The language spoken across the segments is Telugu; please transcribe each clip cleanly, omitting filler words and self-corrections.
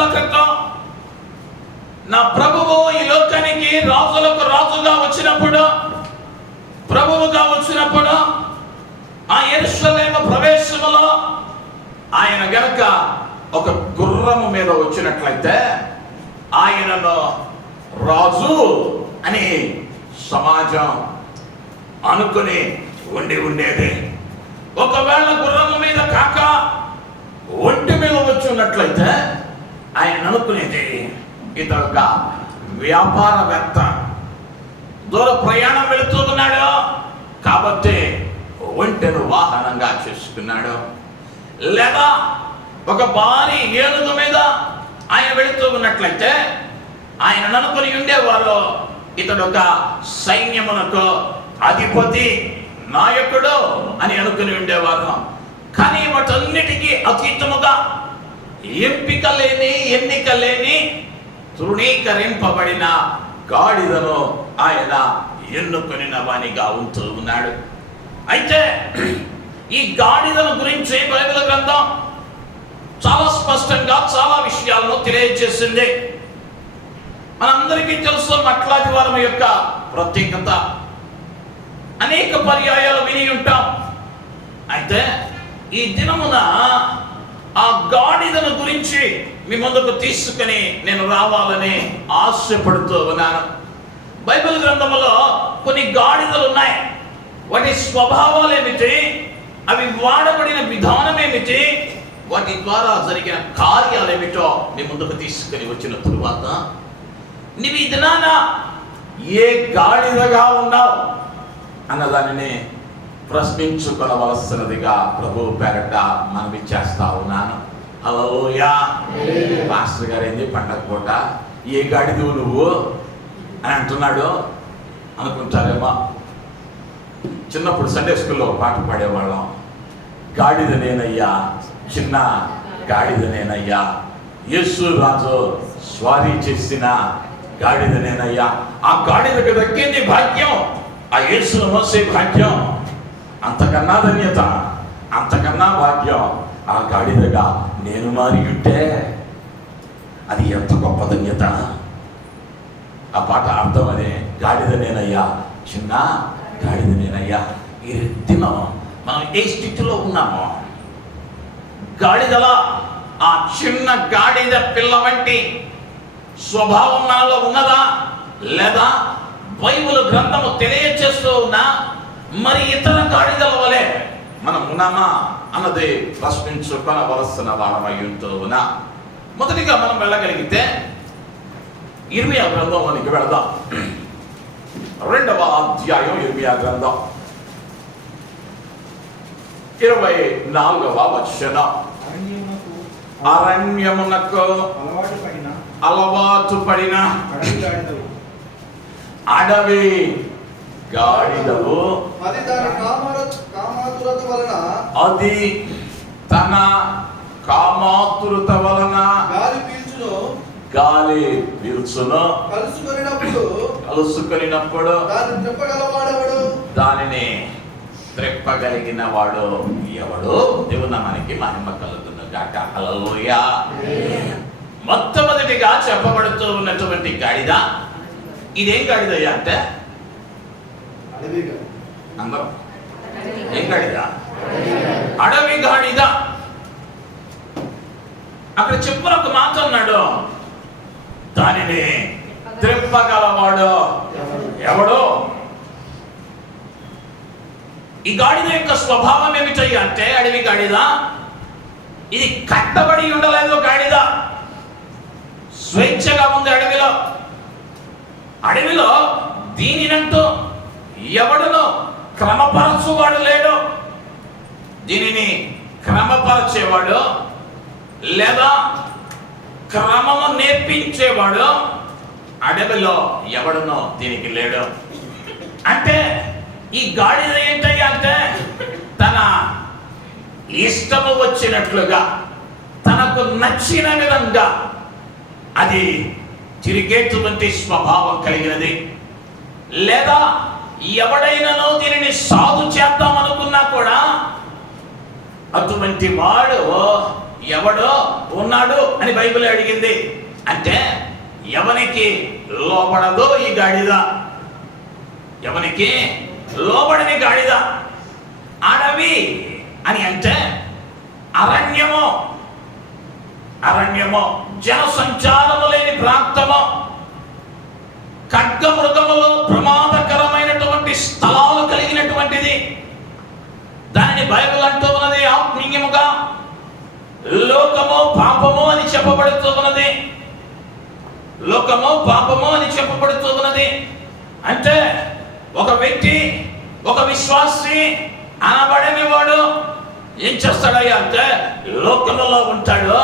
తరముల క్రితం నా ప్రభువు ఈ లోకానికి రాజులకు రాజుగా వచ్చినప్పుడు, ప్రభువుగా వచ్చినప్పుడు ఆ యెరూషలేము ప్రవేశములో ఆయన గనక ఒక గుర్రము మీద వచ్చినట్లయితే ఆయనను రాజు అని సమాజం అనుకుని ఉండేది. ఒకవేళ గుర్రము మీద కాక ఒంటి మీద వచ్చి ఉన్నట్లయితే ఆయన అనుకునేది ఇదొక వ్యాపారవేత్త, దూర ప్రయాణం వెళుతూ ఉన్నాడు కాబట్టి ఒంటెను వాహనంగా చేసుకున్నాడు. లేదా ఒక భారీ ఏనుగు మీద ఆయన వెళుతూ ఉన్నట్లయితే ఆయన అనుకుని ఉండేవారు ఇతడు ఒక సైన్యమునకు అధిపతి, నాయకుడు అని అనుకుని ఉండేవారు. కానీ వాటన్నిటికీ అతీతముగా ఎంపిక లేని, ఎన్నిక లేని, తృణీకరింపబడిన గాడిదను ఆయన ఎన్నుకొనిన వానిగా ఉంటూ ఉన్నాడు. అయితే ఈ గాడిదను గురించి బైబిల్ గ్రంథం చాలా స్పష్టంగా చాలా విషయాలను తెలియజేసింది. మనందరికీ తెలుసు మట్లాది వారం యొక్క ప్రత్యేకత, అనేక పర్యాయాలు విని ఉంటాం. అయితే ఈ దినమున ఆ గాడిదను గురించి మీ ముందుకు తీసుకుని నేను రావాలని ఆశపడుతూ ఉన్నాను. బైబిల్ గ్రంథంలో కొన్ని గాడిదలు ఉన్నాయి. వాటి స్వభావాలు ఏమిటి, అవి వాడబడిన విధానం ఏమిటి, వాటి ద్వారా జరిగిన కార్యాలు ఏమిటో మీ ముందుకు తీసుకుని వచ్చిన తరువాత నీవు ఈ దినాన ఏ గాడిదగా ఉన్నావు అన్నదానిని ప్రశ్నించుకోవలసినదిగా ప్రభు పేరట మనవి చేస్తా ఉన్నాను. హల్లెలూయా. పాస్టర్ గారు ఏంది పండగ పూట ఏ గాడిదవు నువ్వు అని అంటున్నాడు అనుకుంటారేమో. చిన్నప్పుడు సండే స్కూల్లో పాట పాడేవాళ్ళం. గాడిద నేనయ్యా, చిన్న గాడిద నేనయ్యా, యేసు రాజు స్వారీ చేసిన గాడిద నేనయ్యా. ఆ గాడిదకు దక్కింది భాగ్యం, ఆ యేసును మోసే భాగ్యం. అంతకన్నా ధన్యత, అంతకన్నా భాగ్యం ఆ గాడిదగా నేను మారి ఉంటే అది ఎంత గొప్ప ధన్యత. ఆ పాట అర్థం అదే. గాడిద నేనయ్యా, చిన్న గాడిద నేనయ్యా. ఈ దినం మనం ఏ స్థితిలో ఉన్నామో, గాడిదల ఆ చిన్న గాడిద పిల్ల వంటి స్వభావం మనలో ఉన్నదా, లేదా బైబిల్ గ్రంథము తెలియజేస్తూ ఉన్నా మరి ఇతర గాడిదల వలె మనం ఉన్నామా అన్నది ప్రశ్నించుకొనవలసిన వారమై ఉంటూ ఉన్నా. మొదటిగా మనం వెళ్ళగలిగితే ఇర్మియా గ్రంథంలోనికి వెళదాం. 2వ అధ్యాయం ఇర్మియా గ్రంథం 24వ వచనం. అరణ్యమునకు అలవాటు పడిన అడవి గాడిదవు అది తన కామాతురత వలన గాలి పీల్చును, కలుసుకొనినప్పుడు దానిని త్రెప్పగలిగిన వాడు ఎవడు? దేవుని నామానికి మహిమ కలుగును గాక. హల్లెలూయా. మొట్టమొదటిగా చెప్పబడుతూ ఉన్నటువంటి గాడిద, ఇదేం గాడిదయ్యా అంటే అందరం ఏం గాడిద? అడవి గాడిద. అక్కడ చెప్పున ఒక మాట అన్నాడు, దానిని త్రెప్పగలవాడు ఎవడు? ఈ గాడిద యొక్క స్వభావం ఏమిటయ్యా అంటే, అడవి గాడిద ఇది కట్టబడి ఉండలేదు. గాడిద స్వేచ్ఛగా ఉంది. అడవిలో దీనినంటూ ఎవడును క్రమపరచువాడు లేడు. దీనిని క్రమపరచేవాడు లేదా క్రమము నేర్పించేవాడు అడవిలో ఎవడునో దీనికి లేడు. అంటే ఈ గాడిద ఏంటయ్యా అంటే, తన ఇష్టము వచ్చినట్లుగా, తనకు నచ్చిన విధంగా అది తిరిగేటువంటి స్వభావం కలిగినది. లేదా ఎవడైనానో దీనిని సాధు చేద్దాం అనుకున్నా కూడా అటువంటి వాడు ఎవడో ఉన్నాడు అని బైబిల్ అడిగింది. అంటే ఎవనికి లోబడదో ఈ గాడిద, ఎవనికి లోబడని గాడిద. అడవి అని అంటే అరణ్యము, అరణ్యము జన సంచారము లేని ప్రాంతము, ఖడ్గ మృగములు ప్రమాదకరమైనటువంటి స్థలాలు కలిగినటువంటిది. దానిని బైబిల్ అంటూ ఉన్నది ఆత్మీయముగా లోకము పాపము అని చెప్పబడుతూ ఉన్నది. లోకము పాపము అని చెప్పబడుతూ ఉన్నది. అంటే ఒక వ్యక్తి, ఒక విశ్వాసి అనబడని వాడు ఏం చేస్తాడయ్యా అంటే లోకములో ఉంటాడు.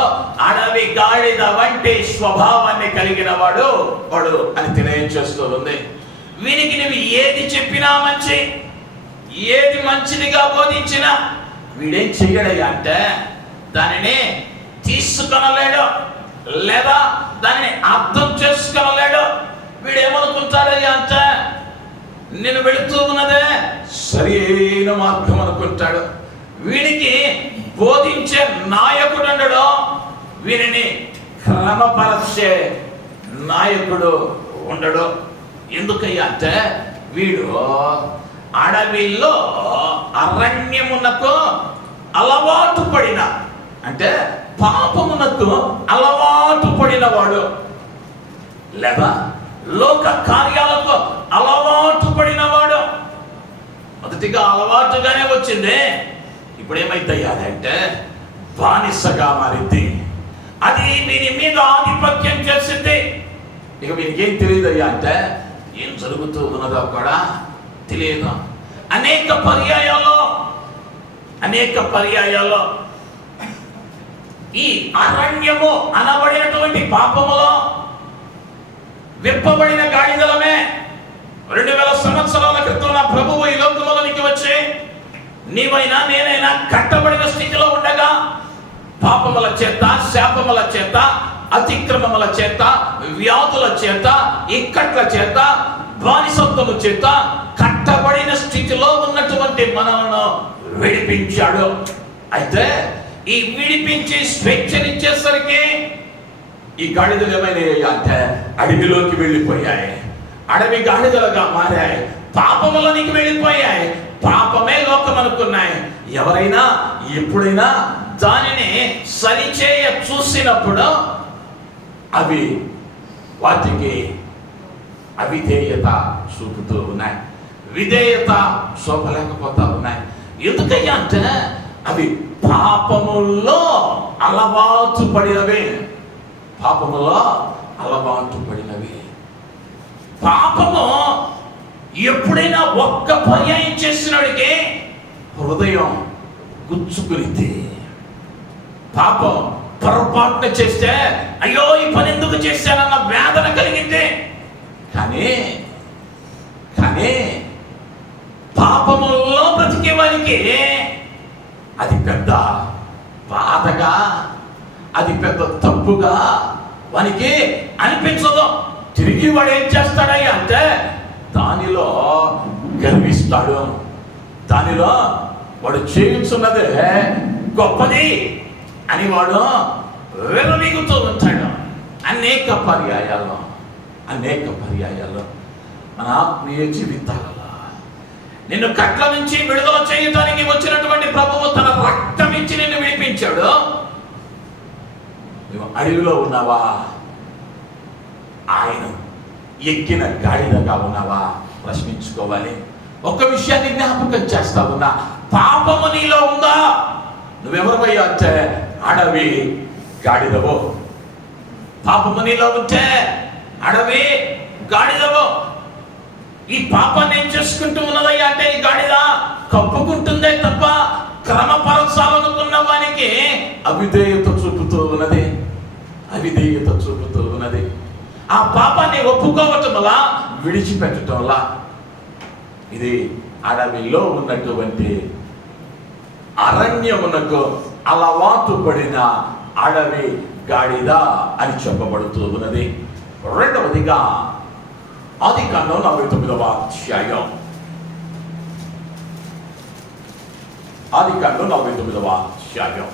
అడవి గాడిద వంటి స్వభావాన్ని కలిగిన వాడు అని తెలియజేస్తూ ఉంది. వీనికి నువ్వు ఏది చెప్పినా మంచి, ఏది మంచిదిగా బోధించినా వీడేం చెయ్యడయ్యా అంటే దానిని తీసుకొనలేడు, లేదా దానిని అర్థం చేసుకొనలేడు. వీడేమనుకుంటాడయ్యా అంటే నేను వెళుతూ ఉన్నదే సరైన మార్గం అనుకుంటాడు. వీడికి బోధించే నాయకుడు ఉండడు, వీరిని క్రమపరిచే నాయకుడు ఉండడు. ఎందుకయ్యా అంటే వీడు అడవిలో అరణ్యమునకు అలవాటు పడిన, అంటే పాపమునకు అలవాటు పడినవాడు, లేదా లోక కార్యాలకు అలవాటు పడినవాడు. మొదటిగా అలవాటుగానే వచ్చింది, ఇప్పుడు ఏమైతే బానిసగా మారింది. అది వీని మీద ఆధిపత్యం చేసింది. ఇక వీనికి ఏం తెలియదు అయ్యా అంటే ఏం జరుగుతూ ఉన్నదో కూడా తెలియదు. అనేక పర్యాయాల్లో ఈ అరణ్యము అనబడినటువంటి పాపములో విప్పబడిన గాడిదలమే. 2000 సంవత్సరాల క్రితం నా ప్రభువు ఈ లోకంలోనికి వచ్చి నీవైనా నేనైనా కట్టబడిన స్థితిలో ఉండగా పాపముల చేత, శాపముల చేత, అతిక్రమముల చేత, వ్యాధుల చేత, ఇక్కట్ల చేత, బానిసత్వము చేత కట్టబడిన స్థితిలో ఉన్నటువంటి మనలను విడిపించాడు. అయితే ఈ విడిపించి స్వేచ్ఛనిచ్చేసరికి ఈ గాడిదలు ఏమైనాయి అంటే అడవిలోకి వెళ్ళిపోయాయి, అడవి గాడిదలుగా మారాయి, పాపములోనికి వెళ్ళిపోయాయి, పాపమే లోకం అనుకున్నాయి. ఎవరైనా ఎప్పుడైనా దానిని సరిచేయ చూసినప్పుడు అవి వాటికి అవిధేయత చూపుతూ ఉన్నాయి, విధేయత చూపలేకపోతా ఉన్నాయి. ఎందుకయ్యా అంటే అవి పాపములో అలవాటు పడినవి, పాపములో అలవాటు పడినవి. పాపము ఎప్పుడైనా ఒక్క పర్యాయం చేసినోడికి హృదయం గుచ్చుకునింది. పాపం పొరపాటున చేస్తే అయ్యో ఈ పని ఎందుకు చేశానన్న వేదన కలిగింది. కానీ పాపములో బ్రతికే వారికి అది పెద్ద బాధగా, అది పెద్ద తప్పుగా వానికి అనిపించదు. తిరిగి వాడు ఏం చేస్తాడయ్యా అంటే దానిలో గర్విస్తాడు, దానిలో వాడు చేయించున్నదే గొప్పది అని వాడు విర్రవీగుతూ ఉంటాడు. అనేక పర్యాయాల్లో మన ఆత్మీయ జీవితాలలో నిన్ను కట్ల నుంచి విడుదల చేయడానికి వచ్చినటువంటి ప్రభువు తన రక్తం ఇచ్చి నిన్ను విడిపించాడు. నువ్వు అడవిలో ఉన్నావా, ఆయన ఎక్కిన గాడిదగా ఉన్నావా ప్రశ్నించుకోవాలి. ఒక విషయాన్ని జ్ఞాపకం చేస్తా ఉన్నా, పాపము నీలో ఉందా? నువ్వెవరివయ్యా అంటే అడవి గాడిదవు. పాపము నీలో ఉంటే అడవి గాడిదవు. ఈ పాపాన్ని ఏం చేసుకుంటూ ఉన్నదయ్యా అంటే ఈ గాడిద కప్పుకుంటుందే తప్ప క్రమపరచాలనుకున్న వానికి అవిధేయత చూపుతూ ఉన్నది. ఆ పాపాన్ని ఒప్పుకోవటం వల్ల, విడిచిపెట్టడం వల్ల ఇది అడవిలో ఉన్నటువంటి అరణ్యమునకు అలవాటు పడిన అడవి గాడిద అని చెప్పబడుతూ ఉన్నది. రెండవదిగా ఆదికాండం 49వ అధ్యాయం, ఆదికాండం 49వ అధ్యాయం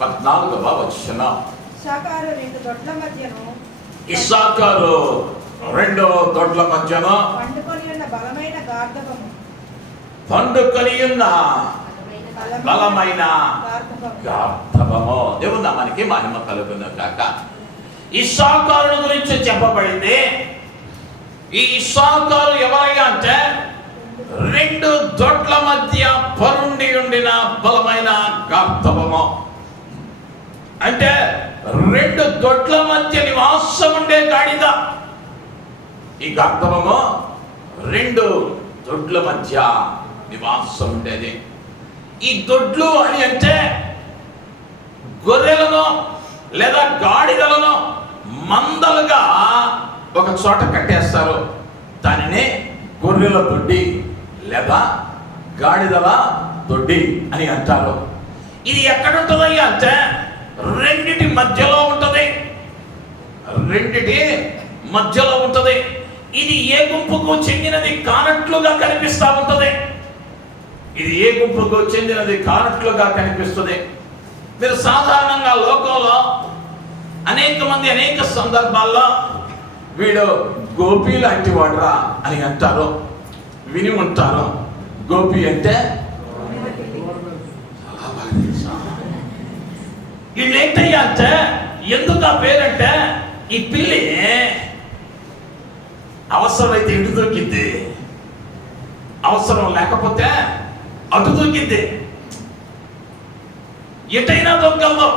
14వ వచనం. ఇస్సాకారు రెండు దొడ్ల మధ్యను ఇస్సాకారు రెండు దొడ్ల మధ్యన పండుకొని ఉన్న బలమైన గార్ధబము బలమైన గార్ధబము. దేవుని నామానికి మహిమ కలుగును గాక. ఇస్సాకారు గురించి చెప్పబడింది. ఈ ఇస్సాకారు ఎవరయ్యా అంటే రెండు దొడ్ల మధ్య పరుండి ఉండిన బలమైన గార్ధబము. అంటే రెండు దొడ్ల మధ్య నివాసం ఉండే గాడిద. ఈ గార్ధబము రెండు దొడ్ల మధ్య నివాసం ఉండేది. ఈ దొడ్లు అని అంటే గొర్రెలను లేదా గాడిదలను మందలుగా ఒక చోట కట్టేస్తారు. దానినే గొర్రెల దొడ్డి లేదా గాడిదల దొడ్డి అని అంటారు. ఇది ఎక్కడుంటుందయ్యా అంటే రెండిటి మధ్యలో ఉంటుంది. రెండిటి మధ్యలో ఉంటుంది. ఇది ఏ గుంపుకు చెందినది కానట్లుగా కనిపిస్తూ ఉంటుంది. ఇది ఏ గుంపుకు చెందినది కానట్లుగా కనిపిస్తుంది. మీరు సాధారణంగా లోకంలో అనేక మంది అనేక సందర్భాల్లో వీడు గోపి లాంటి వాడురా అని అంటారు, విని ఉంటారు. గోపి అంటే వీళ్ళు ఏంటయ్యా అంటే ఎందుకు ఆ పేరంటే ఈ పిల్లి అవసరమైతే ఇటు దూకింది, అవసరం లేకపోతే అటు దూకింది. ఎటైనా దొరకదు.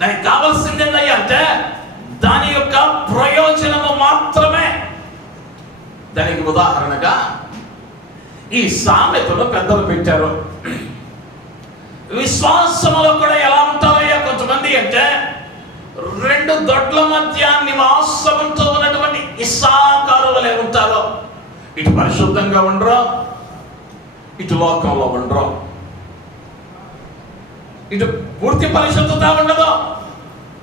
దానికి కావాల్సింది ఏంటయ్యా అంటే దాని యొక్క ప్రయోజనము మాత్రమే. దానికి ఉదాహరణగా ఈ సామెతను పెద్దలు పెట్టారు. విశ్వాసములో కూడా ఎలా ఉంటారయ్యా కొంతమంది అంటే రెండు దొడ్ల మధ్య నివాసంతో ఉన్నటువంటి ఇస్సాకారులే ఉంటారు. ఇటు పరిశుద్ధంగా ఉండరు, ఇటు లోకంలో ఉండరు. ఇటు పూర్తి పరిశుద్ధత ఉండదు,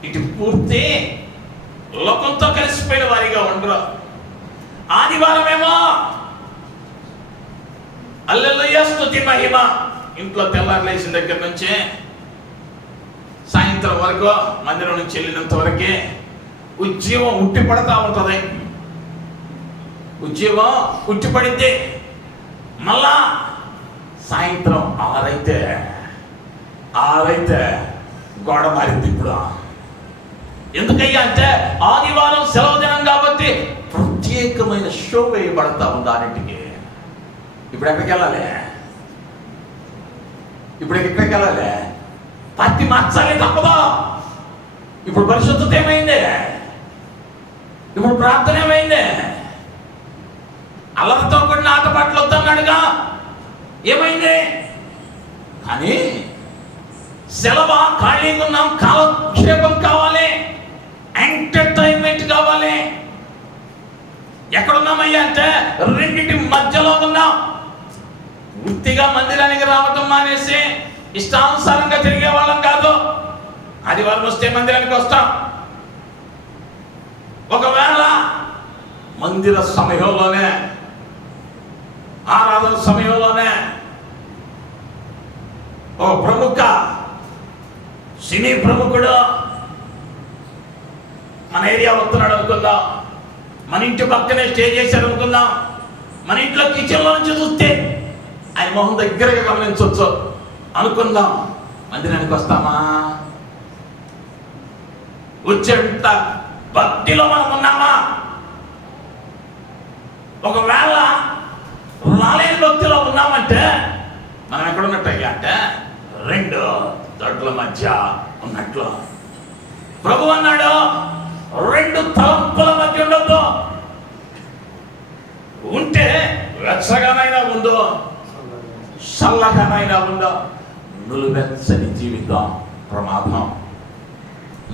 ఇటు పూర్తి లోకంతో కలిసిపోయిన వారిగా ఉండరు. ఆదివారం ఏమో హల్లెలూయా స్తుతి మహిమ, ఇంట్లో తెల్లారి లేచిన దగ్గర నుంచి సాయంత్రం వరకు మందిరం నుంచి వెళ్ళినంత వరకే ఉద్యమం ఉట్టి పడతా ఉంటుంది. ఉద్యమం ఉట్టి పడితే మళ్ళా సాయంత్రం ఆరైతే గోడ మారింది. ఇప్పుడు ఎందుకయ్యా అంటే ఆదివారం సెలవు దినం కాబట్టి ప్రత్యేకమైన షో వేయబడతా ఉంది అన్నింటికి. ఇప్పుడు ఎక్కడికి వెళ్ళాలి? పార్టీ మార్చాలి తప్పదా? ఇప్పుడు పరిశుద్ధత ఏమైంది? ఇప్పుడు ప్రార్థన ఏమైంది? అల్లరితో కూడిన ఆటపాటలు వద్దన్నాడుగా, ఏమైంది? కానీ సెలవు ఖాళీగా ఉన్నాం, కాలక్షేపం కావాలి, ఎంటర్టైన్మెంట్ కావాలి. ఎక్కడున్నామయ్యా అంటే రెండింటి మధ్యలో ఉన్నాం. వృత్తిగా మందిరానికి రావటం మానేసి ఇష్టానుసారంగా తిరిగే వాళ్ళం కాదు. ఆదివారం వస్తే మందిరానికి వస్తాం. ఒకవేళ మందిర సమయంలోనే, ఆరాధన సమయంలోనే ఓ ప్రముఖ సినీ ప్రముఖుడు మన ఏరియా వస్తున్నాడు అనుకుందాం, మన ఇంటి పక్కనే స్టే చేశారు అనుకుందాం. మన ఇంట్లో కిచెన్లో నుంచి చూస్తే ఆయన మొహం దగ్గరగా గమనించవచ్చు అనుకుందాం. మందిరానికి వస్తామా? వచ్చేంత భక్తిలో మనం ఉన్నామా? ఒకవేళ రాలేని భక్తిలో ఉన్నామంటే మనం ఎక్కడ ఉన్నట్టయ్యా అంటే రెండు దొడ్ల మధ్య ఉన్నట్లు. ప్రభు అన్నాడు రెండు తలంపుల మధ్య ఉండొద్దు. ఉంటే వెచ్చగానైనా ఉందో చల్లగానైనా ఉందో నులువెచ్చని జీవితం ప్రమాదం.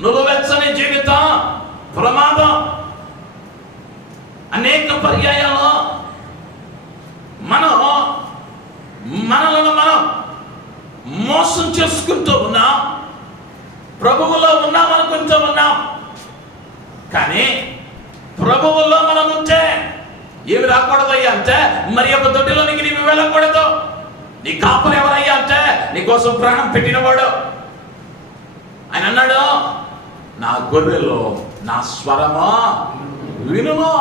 నులువెచ్చని జీవితం ప్రమాదం. అనేక పర్యాయాలు మనలను మనం మోసం చేసుకుంటూ ఉన్నాం. ప్రభువులో ఉన్నామనుకుంటూ ఉన్నాం. కానీ ప్రభువులో మనం ఉంటే ఏమి రాకూడదయ్యా అంటే మరి ఒక దొడ్డిలోనికి నీవు వెళ్ళకూడదు. నీ కాపలు ఎవరయ్యా అంటే నీకోసం ప్రాణం పెట్టినవాడు, ఆయన అన్నాడు, నా గొర్రెలు నా స్వరము వినుము.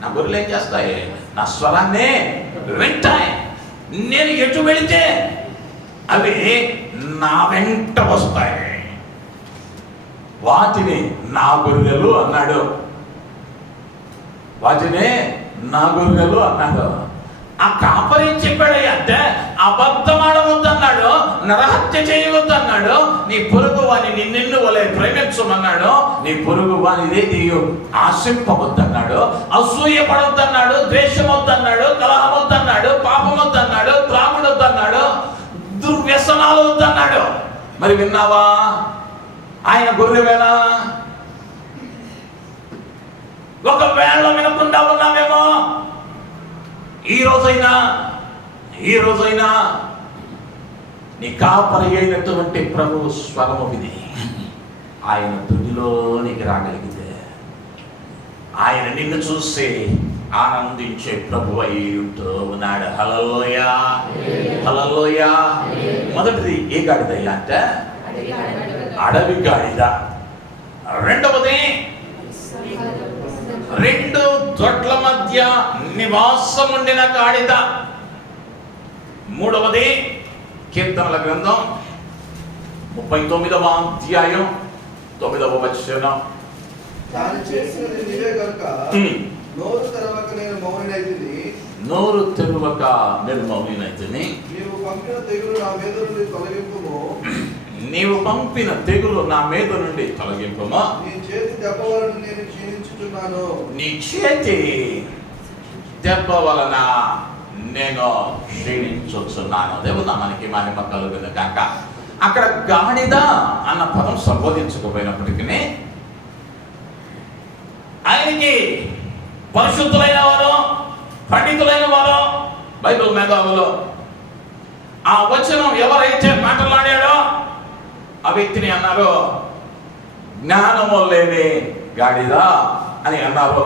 నా గొర్రెలు ఏం చేస్తాయి? నా స్వరాన్ని వింటాయి. నేను ఎటు వెళితే అవి నా వెంట వస్తాయి. వాటిని నా గొర్రెలు అన్నాడు. వాటిని నా గొర్రెలు అన్నాడు. ఆ కాపరి చెప్పాడు అంటే అబద్ధం ఆడవద్దన్నాడు, నరహత్య చేయవద్దన్నాడు, నీ పొరుగు వాని నిన్ను వలె ప్రేమించమన్నాడు, నీ పొరుగు వానిదే నీవు ఆశింపవద్దన్నాడు, అసూయ పడవద్దన్నాడు, ద్వేషం వద్దన్నాడు, కలహం వద్దన్నాడు, పాపం వద్దన్నాడు, త్రాగుడు వద్దన్నాడు, దుర్వ్యసనాలు వద్దన్నాడు. మరి విన్నావా? ఆయన గొర్రెవేనా? ఒకవేళ వినకుండా ఉన్నామేమో. ఈ రోజైనా నీ కాపరి అయినటువంటి ప్రభువు స్వరము విని ఆయన తుదిలోనికి రాగలిగితే ఆయన నిన్ను చూసి ఆనందించే ప్రభు అయి ఉంటూ ఉన్నాడు. హల్లెలూయా, హల్లెలూయా. మొదటిది ఏ గాడిదయ్యా అంటే అడవి గాడిద. రెండవది 2 దొడ్ల మధ్య నివాసం ఉండిన గాడిద. మూడవది కీర్తనల గ్రంథం 39వ అధ్యాయం 9వ వచనం. దాని చేసినది నీవే గనుక నోరు తెరవక నేను మౌనినైతిని. నోరు తెరవక నేను మౌనినైతిని. నీవు పంపిన తెగులు నా మీద నుండి తొలగింపుము. నీవు పంపిన తెగులు నా మీద నుండి తొలగింపుము. నీ చేతి దెబ్బ వలన నేను క్షీణించుచున్నాను. నీ చేతి దెబ్బ వలన నేను క్షీణించుచున్నాను. దేవుడా మనకి మహిమ కలుగును గాక. అక్కడ గాడిద అన్న పదం సంబోధించకపోయినప్పటికీ ఆయనకి పరిశుద్ధులైన వారు, పండితులైన వారు, బైబిల్ మేధావులు ఆ వచనం ఎవరైతే మాట్లాడాడో ఆ వ్యక్తిని అన్నారు జ్ఞానము లేని గాడిద అని అన్నారు.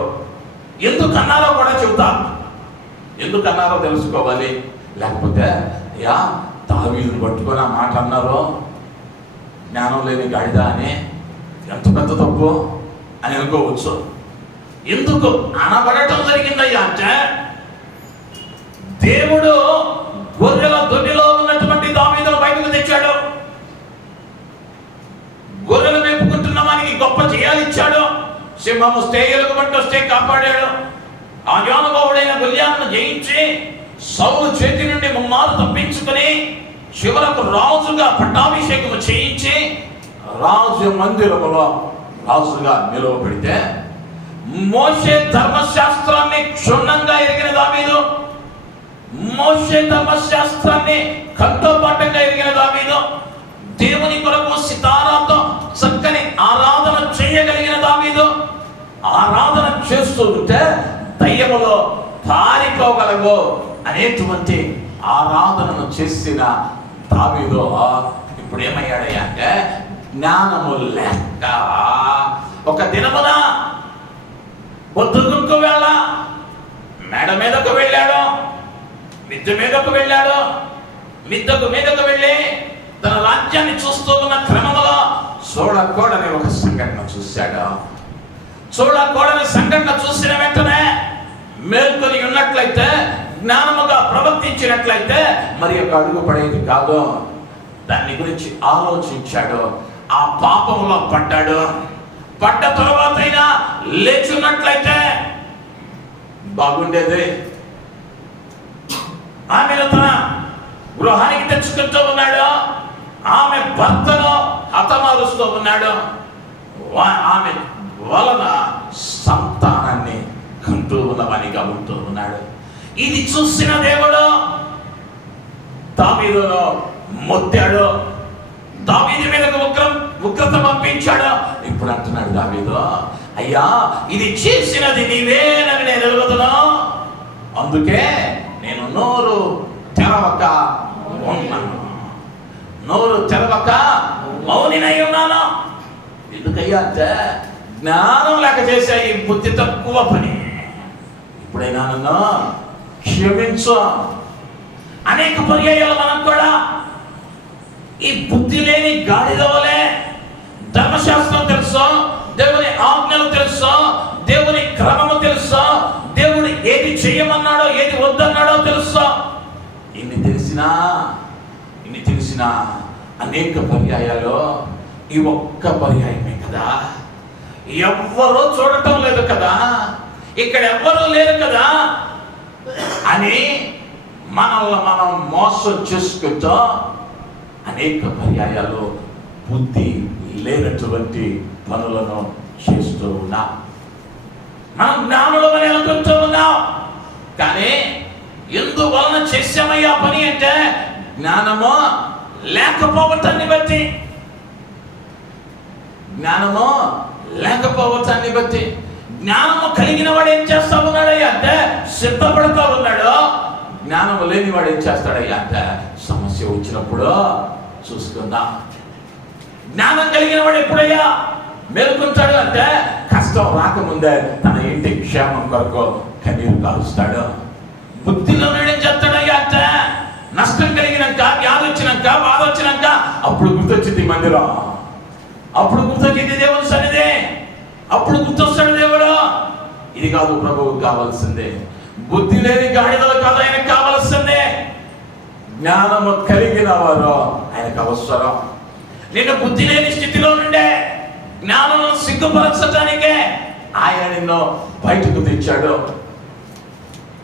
ఎందుకు అన్నారో కూడా చెబుతా. ఎందుకు అన్నారో తెలుసుకోవాలి. లేకపోతే దావీదును పట్టుకొని ఆ మాట అన్నారు, జ్ఞానం లేని గాడిద అని, ఎంత పెద్ద తప్పు అని అనుకోవచ్చు. ఎందుకు అనబడటం జరిగిందయ్యా అంటే దేవుడు గొర్రెల దొడ్డిలో ఉన్నటువంటి దావీదును బయటకు తెచ్చాడు. గొర్రెలు మేపుకుంటున్న వానికి గొప్ప జయాలు ఇచ్చాడు. సింహము వస్తే, ఎలుగుబంటి వస్తే కాపాడాడు. ఆ యోనభవుడైన గొల్యాతును జయించి సౌలు చేతి నుండి ముమ్మారు తప్పించుకుని చివరకు రాజుగా పట్టాభిషేకము చేయించి రాజు మందిరములో రాజుగా నిలవబెడితే మోషే ధర్మశాస్త్రాన్ని క్షుణ్ణంగా ఎరిగిన దావీదు, మోషే ధర్మశాస్త్రాన్ని కంఠోపాఠంగా ఎరిగిన దావీదు, దేవుని కొరకు సితారాతో చక్కని ఆరాధన చేయగలిగిన దావీదు, ఆరాధన చేస్తూ ఉంటే దయ్యములో పారిపోగలవు అనేటువంటి ఆరాధనను చేసిన దావీదు ఇప్పుడు ఏమయ్యాడయ్యా అంటే జ్ఞానము లేక ఒక దినమున పొద్దుగుంకు వెళ్ళ మేడ మీదకు వెళ్ళాడు, మిద్దె మీదకు వెళ్ళాడు. మిద్దకు మీదకు వెళ్ళి తన రాజ్యాన్ని చూస్తూ ఉన్న క్రమంలో చూడకూడని ఒక సంఘటన చూశాడు. చూడకూడని సంఘటన చూసిన వెంటనే మేల్కొని ఉన్నట్లయితే, జ్ఞానముగా ప్రవర్తించినట్లయితే మరి ఒక అడుగు పడేది కాదు. దాన్ని గురించి ఆలోచించాడు. ఆ పాపంలో పడ్డాడు. పడ్డ తర్వాత అయినా లేచున్నట్లయితే బాగుండేది. ఆమెను తన గృహానికి తెచ్చుకుంటూ ఉన్నాడు. ఆమె భర్తను హతమారుస్తూ ఉన్నాడు. ఆమె వలన సంతానాన్ని కంటూ ఉన్నవానిగా ఉంటూ ఉన్నాడు. ఇది చూసిన దేవుడు దావీదును మొత్తాడు. దావీదు మీదకు ఉగ్రత పంపించాడు. ఇప్పుడు అంటున్నాడు దావీదు, అయ్యా ఇది చేసినది నీవేనని నేను ఎరుగుతున్నా, అందుకే నేను నోరు తెరవక ఉన్నాను, నోరు తెరవక మౌనినై ఉన్నాను. ఎందుకయ్యా అంటే జ్ఞానం లేక చేసే ఈ బుద్ధి తక్కువ పని. ఇప్పుడైనా నన్ను క్షమించు. అనేక పర్యాయాలు మనం కూడా ఈ బుద్ధి లేని గాడిద వలె ధర్మశాస్త్రం తెలుసా, దేవుని ఆజ్ఞలు తెలుసా, దేవుని క్రమము తెలుసా, దేవుడు ఏది చేయమన్నాడో ఏది వద్దన్నాడో తెలుసా. ఇన్ని తెలిసినా అనేక పర్యాయాలు ఈ ఒక్క పర్యాయమే కదా, ఎవ్వరూ చూడటం లేదు కదా, ఇక్కడ ఎవ్వరూ లేరు కదా అని మనల్ని మనం మోసం చేసుకుంటూ అనేక పర్యాయాలు బుద్ధి లేనటువంటి పనులను చేస్తూ ఉన్నాం. మనం జ్ఞానులమని అనుకుంటూ ఉన్నాం. కానీ ఎందువలన చేశామయ్యా పని అంటే జ్ఞానము లేకపోవటాన్ని బట్టి. జ్ఞానము కలిగిన వాడు ఏం చేస్తా ఉన్నాడయ్యా అంటే సిద్ధపడుతూ ఉన్నాడు. జ్ఞానము లేని వాడు ఏం చేస్తాడయ్యా అంటే సమస్య వచ్చినప్పుడు చూసుకుందాం. జ్ఞానం కలిగిన వాడు ఎప్పుడయ్యా మేలుకుంటాడు అంటే కష్టం రాకముందే తన ఇంటి క్షేమం కొరకు కన్నీరు కాలుస్తాడు. బుద్ధిలో ఏం చేస్తాడయ్యా అంటే నష్టం కలిగినాక, వ్యాధి వచ్చినాక, బాధ వచ్చినాక అప్పుడు గుర్తొచ్చింది మందిరం, అప్పుడు గుర్తొచ్చింది దేవుని సన్నిధి, అప్పుడు గుర్తొస్తాడు దేవుడు. ఇది కాదు ప్రభువుకు కావాల్సిందే. బుద్ధి లేని గాడిదలు కాదు ఆయనకు కావాల్సిందే. జ్ఞానము కలిగిన వారు ఆయనకు అవసరం. నిన్ను బుద్ధి లేని స్థితిలో నుండే జ్ఞానం సిగ్గుపరచడానికే ఆయన నిన్ను బయటకు తెచ్చాడు.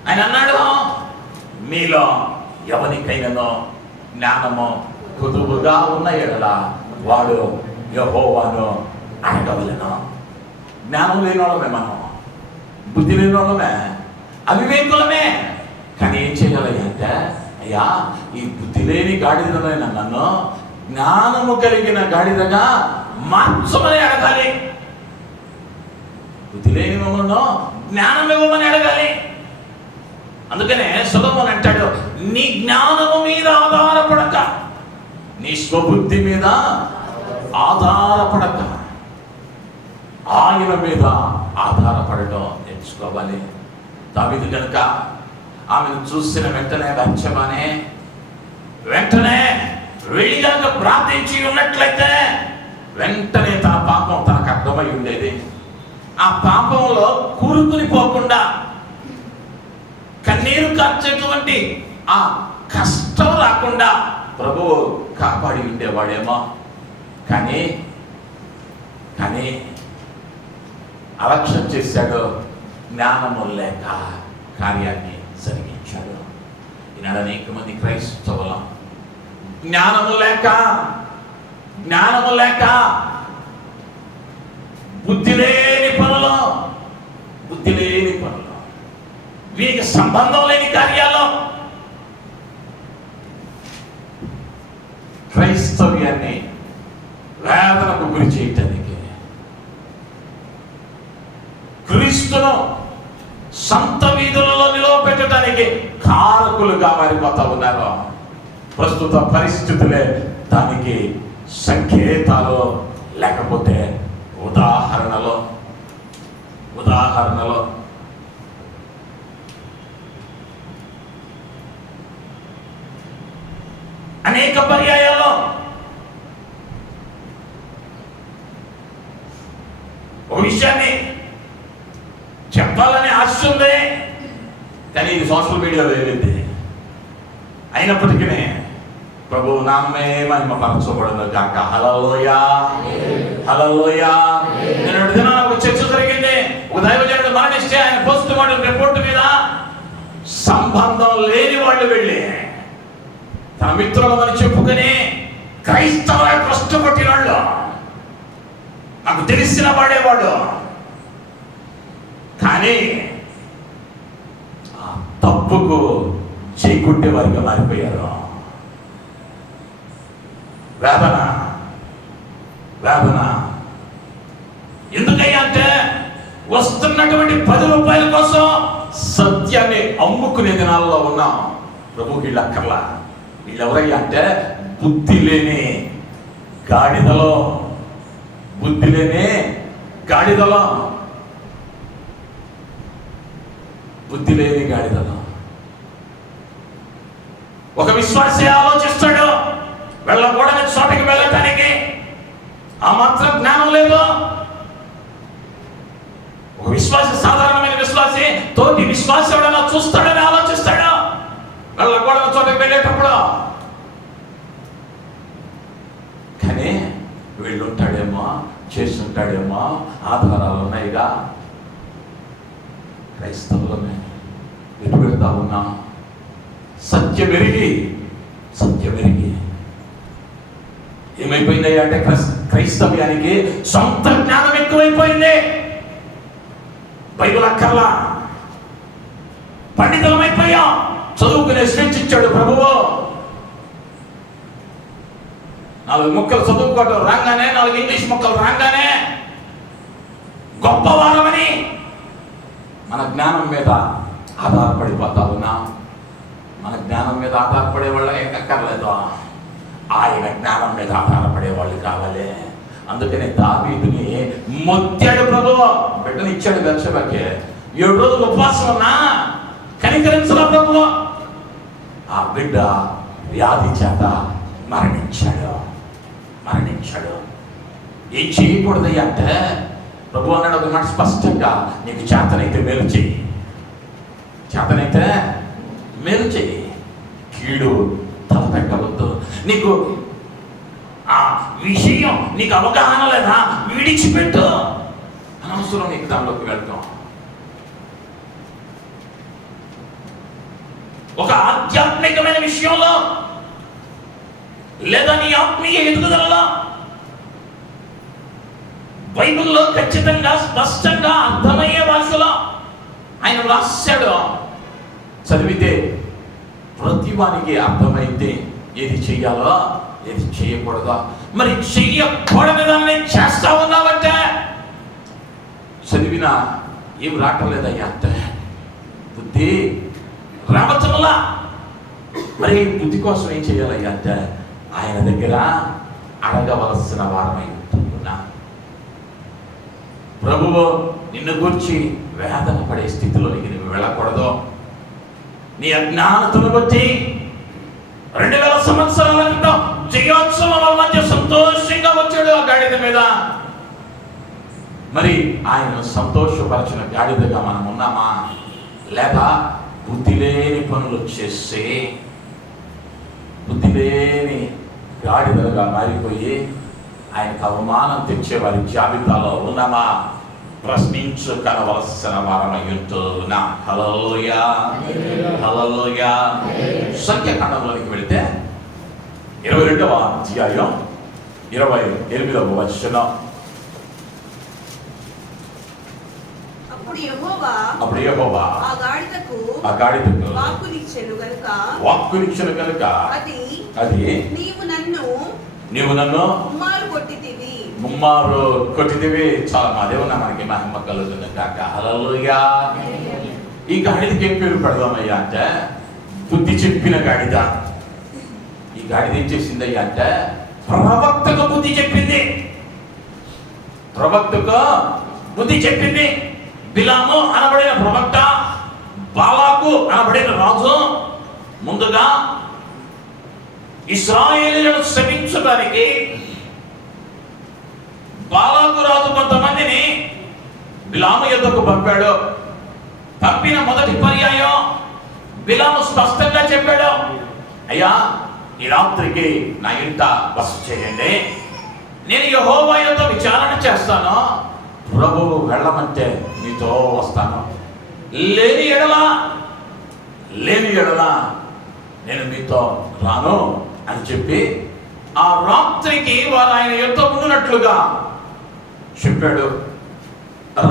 ఆయన అన్నాడు, మీలో ఎవరికైనానో జ్ఞానము కుదువుగా ఉన్న ఎడల వాడు యెహోవాను అడగవలెను. జ్ఞానం లేని వాళ్ళమే, మనం బుద్ధి లేని వాళ్ళమే, అవివేకులమే. కానీ ఏం చేయాలి అంటే అయ్యా ఈ బుద్ధి లేని గాడిదనైనా నన్ను జ్ఞానము కలిగిన గాడిదగా మార్చమని అడగాలి. బుద్ధి లేని మమ్మల్ని జ్ఞానం ఇవ్వమని అడగాలి. అందుకనే సొలొమోను అంటాడు, నీ జ్ఞానము మీద ఆధారపడక, నీ స్వబుద్ధి మీద ఆధారపడక ఆయన మీద ఆధారపడటం నేర్చుకోవాలి. దావీదు కనుక ఆమెను చూసిన వెంటనే వెళ్ళి కనుక ప్రార్థించి ఉన్నట్లయితే వెంటనే తన పాపం తనకు అర్థమై ఉండేది. ఆ పాపంలో కూరుకుని పోకుండా కన్నీరు కార్చేటువంటి ఆ కష్టం రాకుండా ప్రభువు కాపాడి ఉండేవాడేమో. కానీ అలక్ష్యం చేశాడు. జ్ఞానము లేక కార్యాన్ని జరిగించాడు. ఈనాడు అనేక మంది క్రైస్తవులు జ్ఞానము లేక బుద్ధి లేని పనులు, వీరికి సంబంధం లేని కార్యాలు క్రైస్తవ్యాన్ని వేదనకు గురి చేయటానికి, క్రీస్తును సంత వీధులలో నిలవపెట్టడానికి కారకులుగా మారిపోతా ఉన్నారు. ప్రస్తుత పరిస్థితులే దానికి సంకేతాలు, లేకపోతే ఉదాహరణలు. అనేక పర్యాయాలు ఒక విషయాన్ని చెప్పాలని ఆశ ఉంది, కానీ ఇది సోషల్ మీడియాలో వెళ్ళింది. అయినప్పటికీ ప్రభు నామే మహిమ పరచబడను కాక. హల్లెలూయా. నిన్నటి దినాన ఒక చర్చ జరిగింది. ఒక దైవజనుడు మరణిస్తే ఆయన పోస్ట్ మార్టం రిపోర్ట్ మీద సంబంధం లేని వాళ్ళు వెళ్ళి తన మిత్రులమని చెప్పుకుని క్రైస్తవ కష్టపట్టిన వాళ్ళు, నాకు తెలిసిన వాడేవాడు, కానీ ఆ తప్పుకు చేకూట్టే వారిగా మారిపోయారు. వేదన ఎందుకయ్యా అంటే వస్తున్నటువంటి 10 రూపాయల కోసం సత్యాన్ని అమ్ముకునే దినాల్లో ఉన్నాం. ప్రభుకి వీళ్ళు అక్కర్లా. వీళ్ళెవరయ్యా అంటే బుద్ధి లేని గాడిదలో ఒక విశ్వాసి ఆలోచిస్తాడు వెళ్ళకూడని చోటకి వెళ్ళటానికి. ఆ మాత్రం జ్ఞానం లేదు. ఒక విశ్వాసి, సాధారణమైన విశ్వాసి తోటి విశ్వాసి ఎవడన్నా చూస్తాడని ఆలోచిస్తాడా వెళ్ళకూడని చోటకి వెళ్ళేటప్పుడు? కానీ వీళ్ళుంటాడేమో, చేస్తుంటాడేమో, ఆధారాలు ఉన్నాయిగా. క్రైస్తవులమే ఎటు పెడతా ఉన్నా సత్యం ఎరిగి ఏమైపోయింది అంటే క్రైస్తవ్యానికి సొంత జ్ఞానం ఎక్కువైపోయింది. బైబిల్ అక్కర్లా, పండితులమైపోయాం. చదువుకునే స్వేచ్ఛ ఇచ్చాడు ప్రభువు. 4 ముక్కలు చదువుకోవటం రాగానే, 4 ఇంగ్లీష్ ముక్కలు రాగానే గొప్పవారమని మన జ్ఞానం మీద ఆధారపడిపోతా ఉన్నా. మన జ్ఞానం మీద ఆధారపడే వాళ్ళ ఎక్కర్లేదు, ఆయన జ్ఞానం మీద ఆధారపడే వాళ్ళు కావాలి. అందుకని దావీదుని మొత్తాడు ప్రభువు. బిడ్డని ఇచ్చాడు బెత్షెబకి. 7 రోజులు ఉపవాసం ఉన్నా కనికరించలా ప్రభువు. ఆ బిడ్డ వ్యాధి చేత మరణించాడు. ఏం చేయకూడదు అంటే ప్రభు అన్నాడు ఒక మాట స్పష్టంగా, నీకు చేతనైతే మేలు చెయ్యి, కీడు తలపెట్టవద్దు. నీకు ఆ విషయం నీకు అవగాహన లేదా, విడిచిపెట్టు. అనవసరం నీకు దానిలోకి వెళ్తాం. ఒక ఆధ్యాత్మికమైన విషయంలో లేదా నీ ఆత్మీయ ఎదుగుదలలో బైబిల్లో ఖచ్చితంగా స్పష్టంగా అర్థమయ్యే భాషలో ఆయన రాశాడు. చదివితే ప్రతివానికి అర్థమైతే ఏది చెయ్యాలో ఏది చేయకూడదో. మరి చెయ్యకూడని దాన్ని చేస్తా ఉన్నావంటే చదివినా ఏం రావట్లేదయ్యా అంటే బుద్ధి రావచ్చంలా. మరి బుద్ధి కోసం ఏం చేయాలయ్యా అంటే ఆయన దగ్గర అడగవలసిన వారమై ఉంటున్నా. ప్రభువు నిన్ను గూర్చి వేదన పడే స్థితిలోనికి నువ్వు వెళ్ళకూడదు. నీ అజ్ఞానతను బట్టి 2000 సంవత్సరాల క్రితం జయోత్సవం మధ్య సంతోషంగా వచ్చాడు ఆ గాడిద మీద. మరి ఆయన సంతోషపరచిన గాడిదగా మనం ఉన్నామా? లేదా బుద్ధి లేని పనులు చేసి బుద్ధి లేని గాడిదలుగా మారిపోయి ఆయనకు అవమానం తెచ్చేవారి జాబితాలో ఉన్నామా? ప్రశ్నించుకొనవలసిన వారమై ఉంటున్నా. హల్లెలూయా, హల్లెలూయా. సంఖ్యాకాండంలోకి వెళితే 22వ అధ్యాయం 28వ వచనం. అప్పుడు యెహోవా ఆ గాడిదకు వాక్కునిచ్చెను గనుక అది నీవు నన్ను ముమ్మారు కొట్టితివి. చాలా మా దేవుని మనకి మహిమ కలుగుతుంది కాక. హల్లెలూయా. ఈ గాడిదకి ఏం పేరు పెడదామయ్యా అంటే బుద్ధి చెప్పిన గాడిద. ఈ గాడిద ఏం చేసిందయ్యా అంటే ప్రవక్తకు బుద్ధి చెప్పింది. బిలాము అనబడిన ప్రవక్త, బాలాకు అనబడిన రాజు ముందుగా ఇశ్రాయేలీయులను శపించడానికి బాలాకు రాజు కొంతమందిని బిలాము యొద్దకు పంపాడు. పంపిన మొదటి పర్యాయం బిలాము స్పష్టంగా చెప్పాడు, అయ్యా ఈ రాత్రికి నా ఇంట బస చేయండి, నేను యెహోవా యొద్ద విచారణ చేస్తాను, ప్రభువు వెళ్ళమంటే మీతో వస్తాను, లేని ఎడల నేను మీతో రాను అని చెప్పి ఆ రాత్రికి వారు ఆయన యొద్ద ఉన్నట్లుగా చెప్పాడు.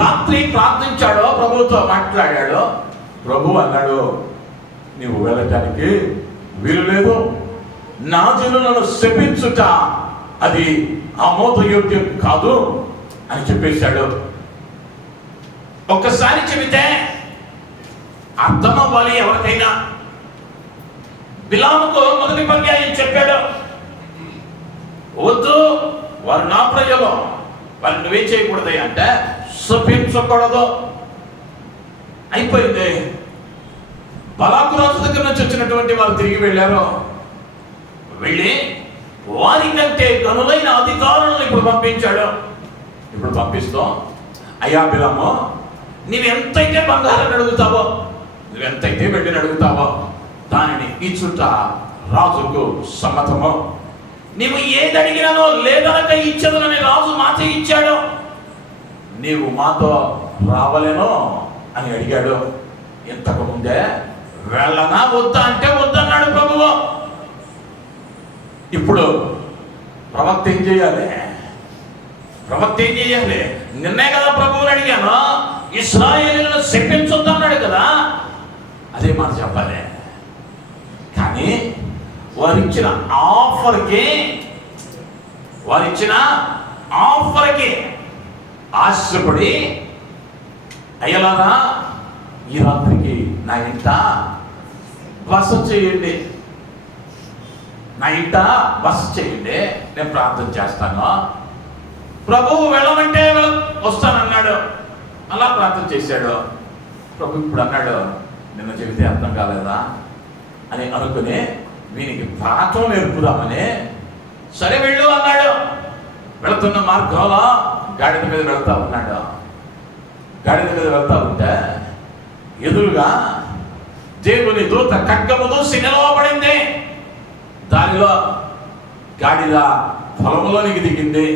రాత్రి ప్రార్థించాడో, ప్రభువుతో మాట్లాడాడో. ప్రభు అన్నాడు, నీవు వెళ్ళటానికి వీలు లేదు, నా జనులను శపించుట అది ఆమోదయోగ్యం కాదు అని చెప్పేశాడు. ఒక్కసారి చెబితే అర్థం అవ్వాలి ఎవరికైనా. బిలాముకు మొదటి పర్యాయం చెప్పాడు, వద్దు, వారు నా ప్రజలు, వారు నువ్వేం చేయకూడదు అంటే శపించకూడదు. అయిపోయింది. బాలాకు రాజు దగ్గర నుంచి వచ్చినటువంటి వారు తిరిగి వెళ్ళారు. వెళ్ళి వారికంటే గనులైన అధికారులను ఇప్పుడు పంపించాడు. ఇప్పుడు పంపిస్తాం, అయ్యా బిలాము, నీవెంతైతే బంగారాన్ని అడుగుతావో, నువ్వెంతైతే వెండిని అడుగుతావో దానిని ఇచ్చుట రాజుకు సమ్మతము. నీవు ఏది అడిగినానో లేదనక ఇచ్చదనని రాజు మాట ఇచ్చాడు. నీవు మాతో రావలేనో అని అడిగాడు. ఇంతకు ముందే వెళ్ళనా వద్దా అంటే వద్దన్నాడు ప్రభువు. ఇప్పుడు ప్రవక్త ఏం చేయాలి? ప్రవక్త ఏం చేయాలి? నిన్నే కదా ప్రభువుని అడిగాను, ఇశ్రాయేలును శపించొద్దన్నాడు కదా, అదే మాట చెప్పాలి. కానీ వారిచ్చిన ఆఫర్కి ఆశపడి, అయ్యలారా ఈ రాత్రికి నా ఇంట బస చేయండి, నా ఇంట బస చేయండి, నేను ప్రార్థన చేస్తాను. ప్రభువు వెళ్ళమంటే వస్తానన్నాడు. అలా ప్రార్థన చేశాడు. ప్రభు ఇప్పుడు అన్నాడు, నిన్న చెబితే అర్థం కాలేదా అని అనుకుని వీనికి పాఠం నేర్పుదామని సరే వెళ్ళు అన్నాడు. వెళుతున్న మార్గంలో గాడిద మీద వెళ్తా ఉన్నాడు. గాడిద మీద వెళ్తా ఉంటే ఎదురుగా దేవుని దూత ఖడ్గము దూసి నిలవబడింది. దానిలో గాడిద పొలంలోనికి దిగింది.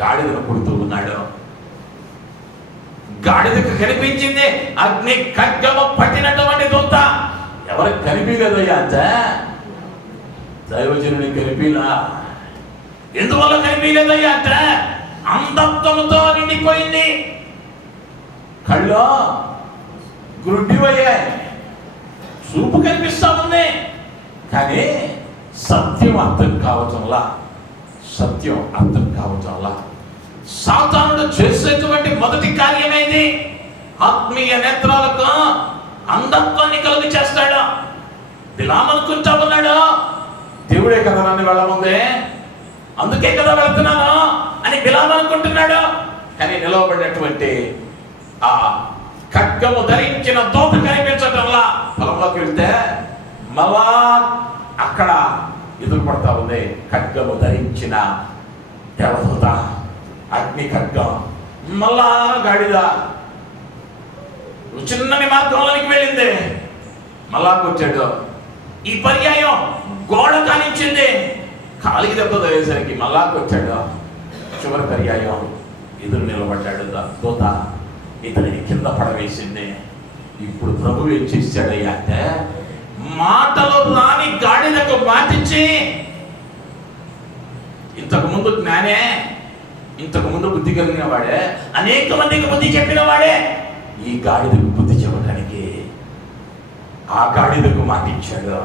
గాడిదను కొడుతూ ఉన్నాడు. గాడిదకు కనిపించింది అగ్ని ఖడ్గము పట్టినటువంటి దూత. ఎవరికి కనిపించలేదయ్యా అంటే దైవజనుని కనిపిలా. ఎందువల్ల కనిపించలేదయ్యా అంటే అంధత్వముతో నిండిపోయింది. కళ్ళు గుడ్డివయ్యాయి, చూపు కనిపిస్తా ఉంది, కానీ సత్యం అర్థం కావటంలా. సాతానుడు చేసేటువంటి మొదటి కార్యమేది? ఆత్మీయ నేత్రాలకు అంధత్వాన్ని కలుగు చేస్తాడు. బిలాము అనుకుంటా ఉన్నాడు, దేవుడే కదా నన్ను వెళ్ళముందే, అందుకే కదా వెళ్తున్నాను అని బిలాము అనుకుంటున్నాడు. కానీ నిలవబడినటువంటి ఆ ఖడ్గము ధరించిన దూత కనిపించటంలా పొలంలోకి వెళ్తే మళ్ళా అక్కడ ఎదురుపడతా ఉంది ఖడ్గము ధరించిన దేవదూత, అగ్ని ఖడ్గం. మళ్ళా గాడిద చిన్నని మార్గంలోనికి వెళ్ళింది. మళ్ళా కూర్చాడు. ఈ పర్యాయం గోడ కానిచ్చింది. కాలికి దెబ్బ తగిలేసరికి మళ్ళా కూర్చాడు. చివరి పర్యాయం ఎదురు నిలబడ్డాడు దూత, ఇతనిని కింద పడవేసింది. ఇప్పుడు ప్రభు ఏం చేశాడయ్యా అంటే మాటలు రాని గాడిదకు మాటిచ్చి, ఇంతకుముందు జ్ఞానే, ఇంతకుముందు బుద్ధి కలిగిన వాడే, అనేక మందికి బుద్ధి చెప్పిన వాడే, ఈ గాడిదకు బుద్ధి చెప్పడానికి ఆ గాడిదకు మాటిచ్చాడు.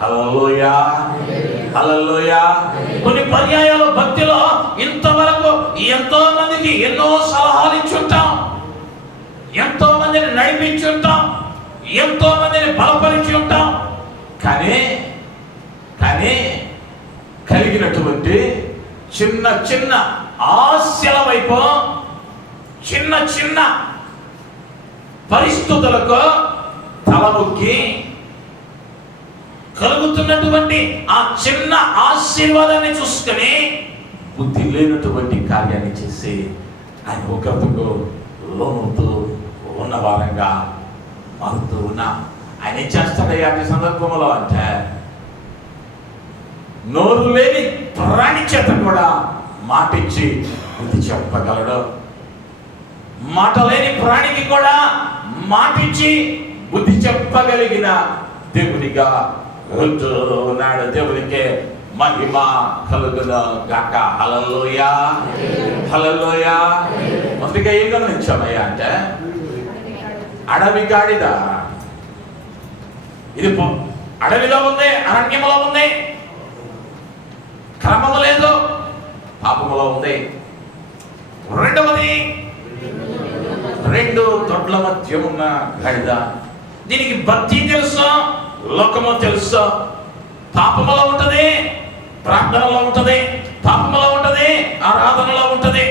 హల్లెలూయా, హల్లెలూయా. కొన్ని పర్యాయాలు భక్తిలో ఇంతవరకు ఎంతో మందికి ఎన్నో సలహాలు ఇచ్చుంటాం, ఎంతో మందిని నడిపించుంటాం, ఎంతో మందిని బలపరిచి ఉంటాం. కానీ కలిగినటువంటి చిన్న చిన్న ఆశల వైపు, చిన్న చిన్న పరిస్థితులకు తలముక్కి కలుగుతున్నటువంటి ఆ చిన్న ఆశీర్వాదాన్ని చూసుకొని బుద్ధి లేనటువంటి కార్యాన్ని చేసి ఆయన ఒకరితో లోనుతూ ఉన్న వారంగా మారుతూ ఉన్నా. ఆయన ఏం చేస్తాడయ్యా ఈ సందర్భంలో అంటే నోరు లేని ప్రాణి చేత కూడా మాటిచ్చి బుద్ధి చెప్పగలడు. మాట లేని ప్రాణికి కూడా మాటిచ్చి బుద్ధి చెప్పగలిగిన దేవునిగా ఉన్నాడు. దేవునికే మహిమ కలుగును గాక. హల్లెలూయా, హల్లెలూయా. మొదటిగా ఏం గమనించామయ్యా అంటే అడవి గాడిద. ఇది అడవిలో ఉంది, అరణ్యములో ఉంది, క్రమము లేదు, పాపములో ఉంది. రెండవది రెండు దొడ్ల మధ్య ఉన్న గాడిద. దీనికి భక్తి తెలుసు, లోకము తెలుసు. పాపములో ఉంటది, ప్రార్థనలో ఉంటది, పాపములో ఉంటది, ఆరాధనలో ఉంటది.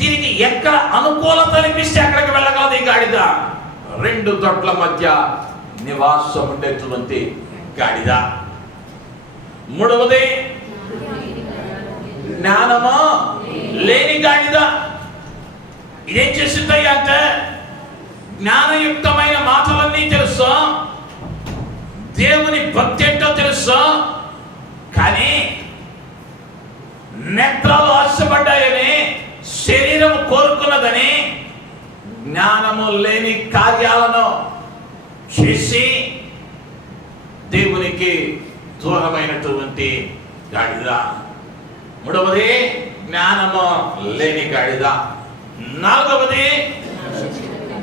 దీనికి ఎక్కడ అనుకూలత అనిపిస్తే అక్కడికి వెళ్ళగలదు ఈ గాడిద. రెండు దొడ్ల మధ్య నివాసం ఉండేటువంటి గాడిద. మూడవది జ్ఞానము లేని గాడిద. ఇదేం చేసిందయ్యా అంటే జ్ఞానయుక్తమైన మాటలన్నీ తెలుసు, దేవుని భక్తి ఏంటో తెలుసు, కానీ నేత్రాలు ఆశపడ్డాయని, శరీరం కోరుకున్నదని జ్ఞానము లేని కార్యాలను చేసి దేవునికి దూరమైనటువంటి గాడిద. మూడవది జ్ఞానము లేని గాడిద. నాలుగవది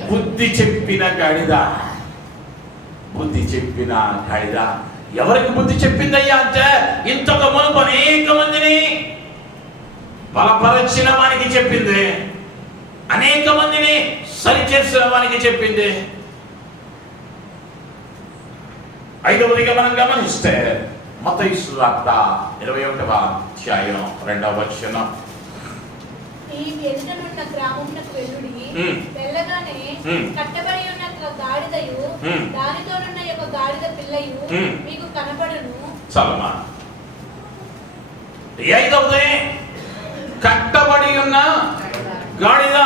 బుద్ధి చెప్పిన గాడిద. బుద్ధి చెప్పిన గాడిద. ఎవరికి బుద్ధి చెప్పిందయ్యా అంటే ఇంతకు మునుపు అనేక మందిని బలపరచిన వానికి చెప్పింది, అనేక మందిని సరిచేసిన వానికి చెప్పింది. ఐదవదిగా మనం గమనిస్తే మత్తయి సువార్త 21వ అధ్యాయం 2వ వచనం. ఈ ఎదుటనున్న గ్రామమునకు వెళ్ళుడి, వెళ్ళగానే కట్టబడి ఉన్న గాడిదయు దానితోనున్న యొక్క గాడిద పిల్లయు మీకు కనబడును. చాలమ్మా. ఐదవది కట్టబడి ఉన్న గాడిద.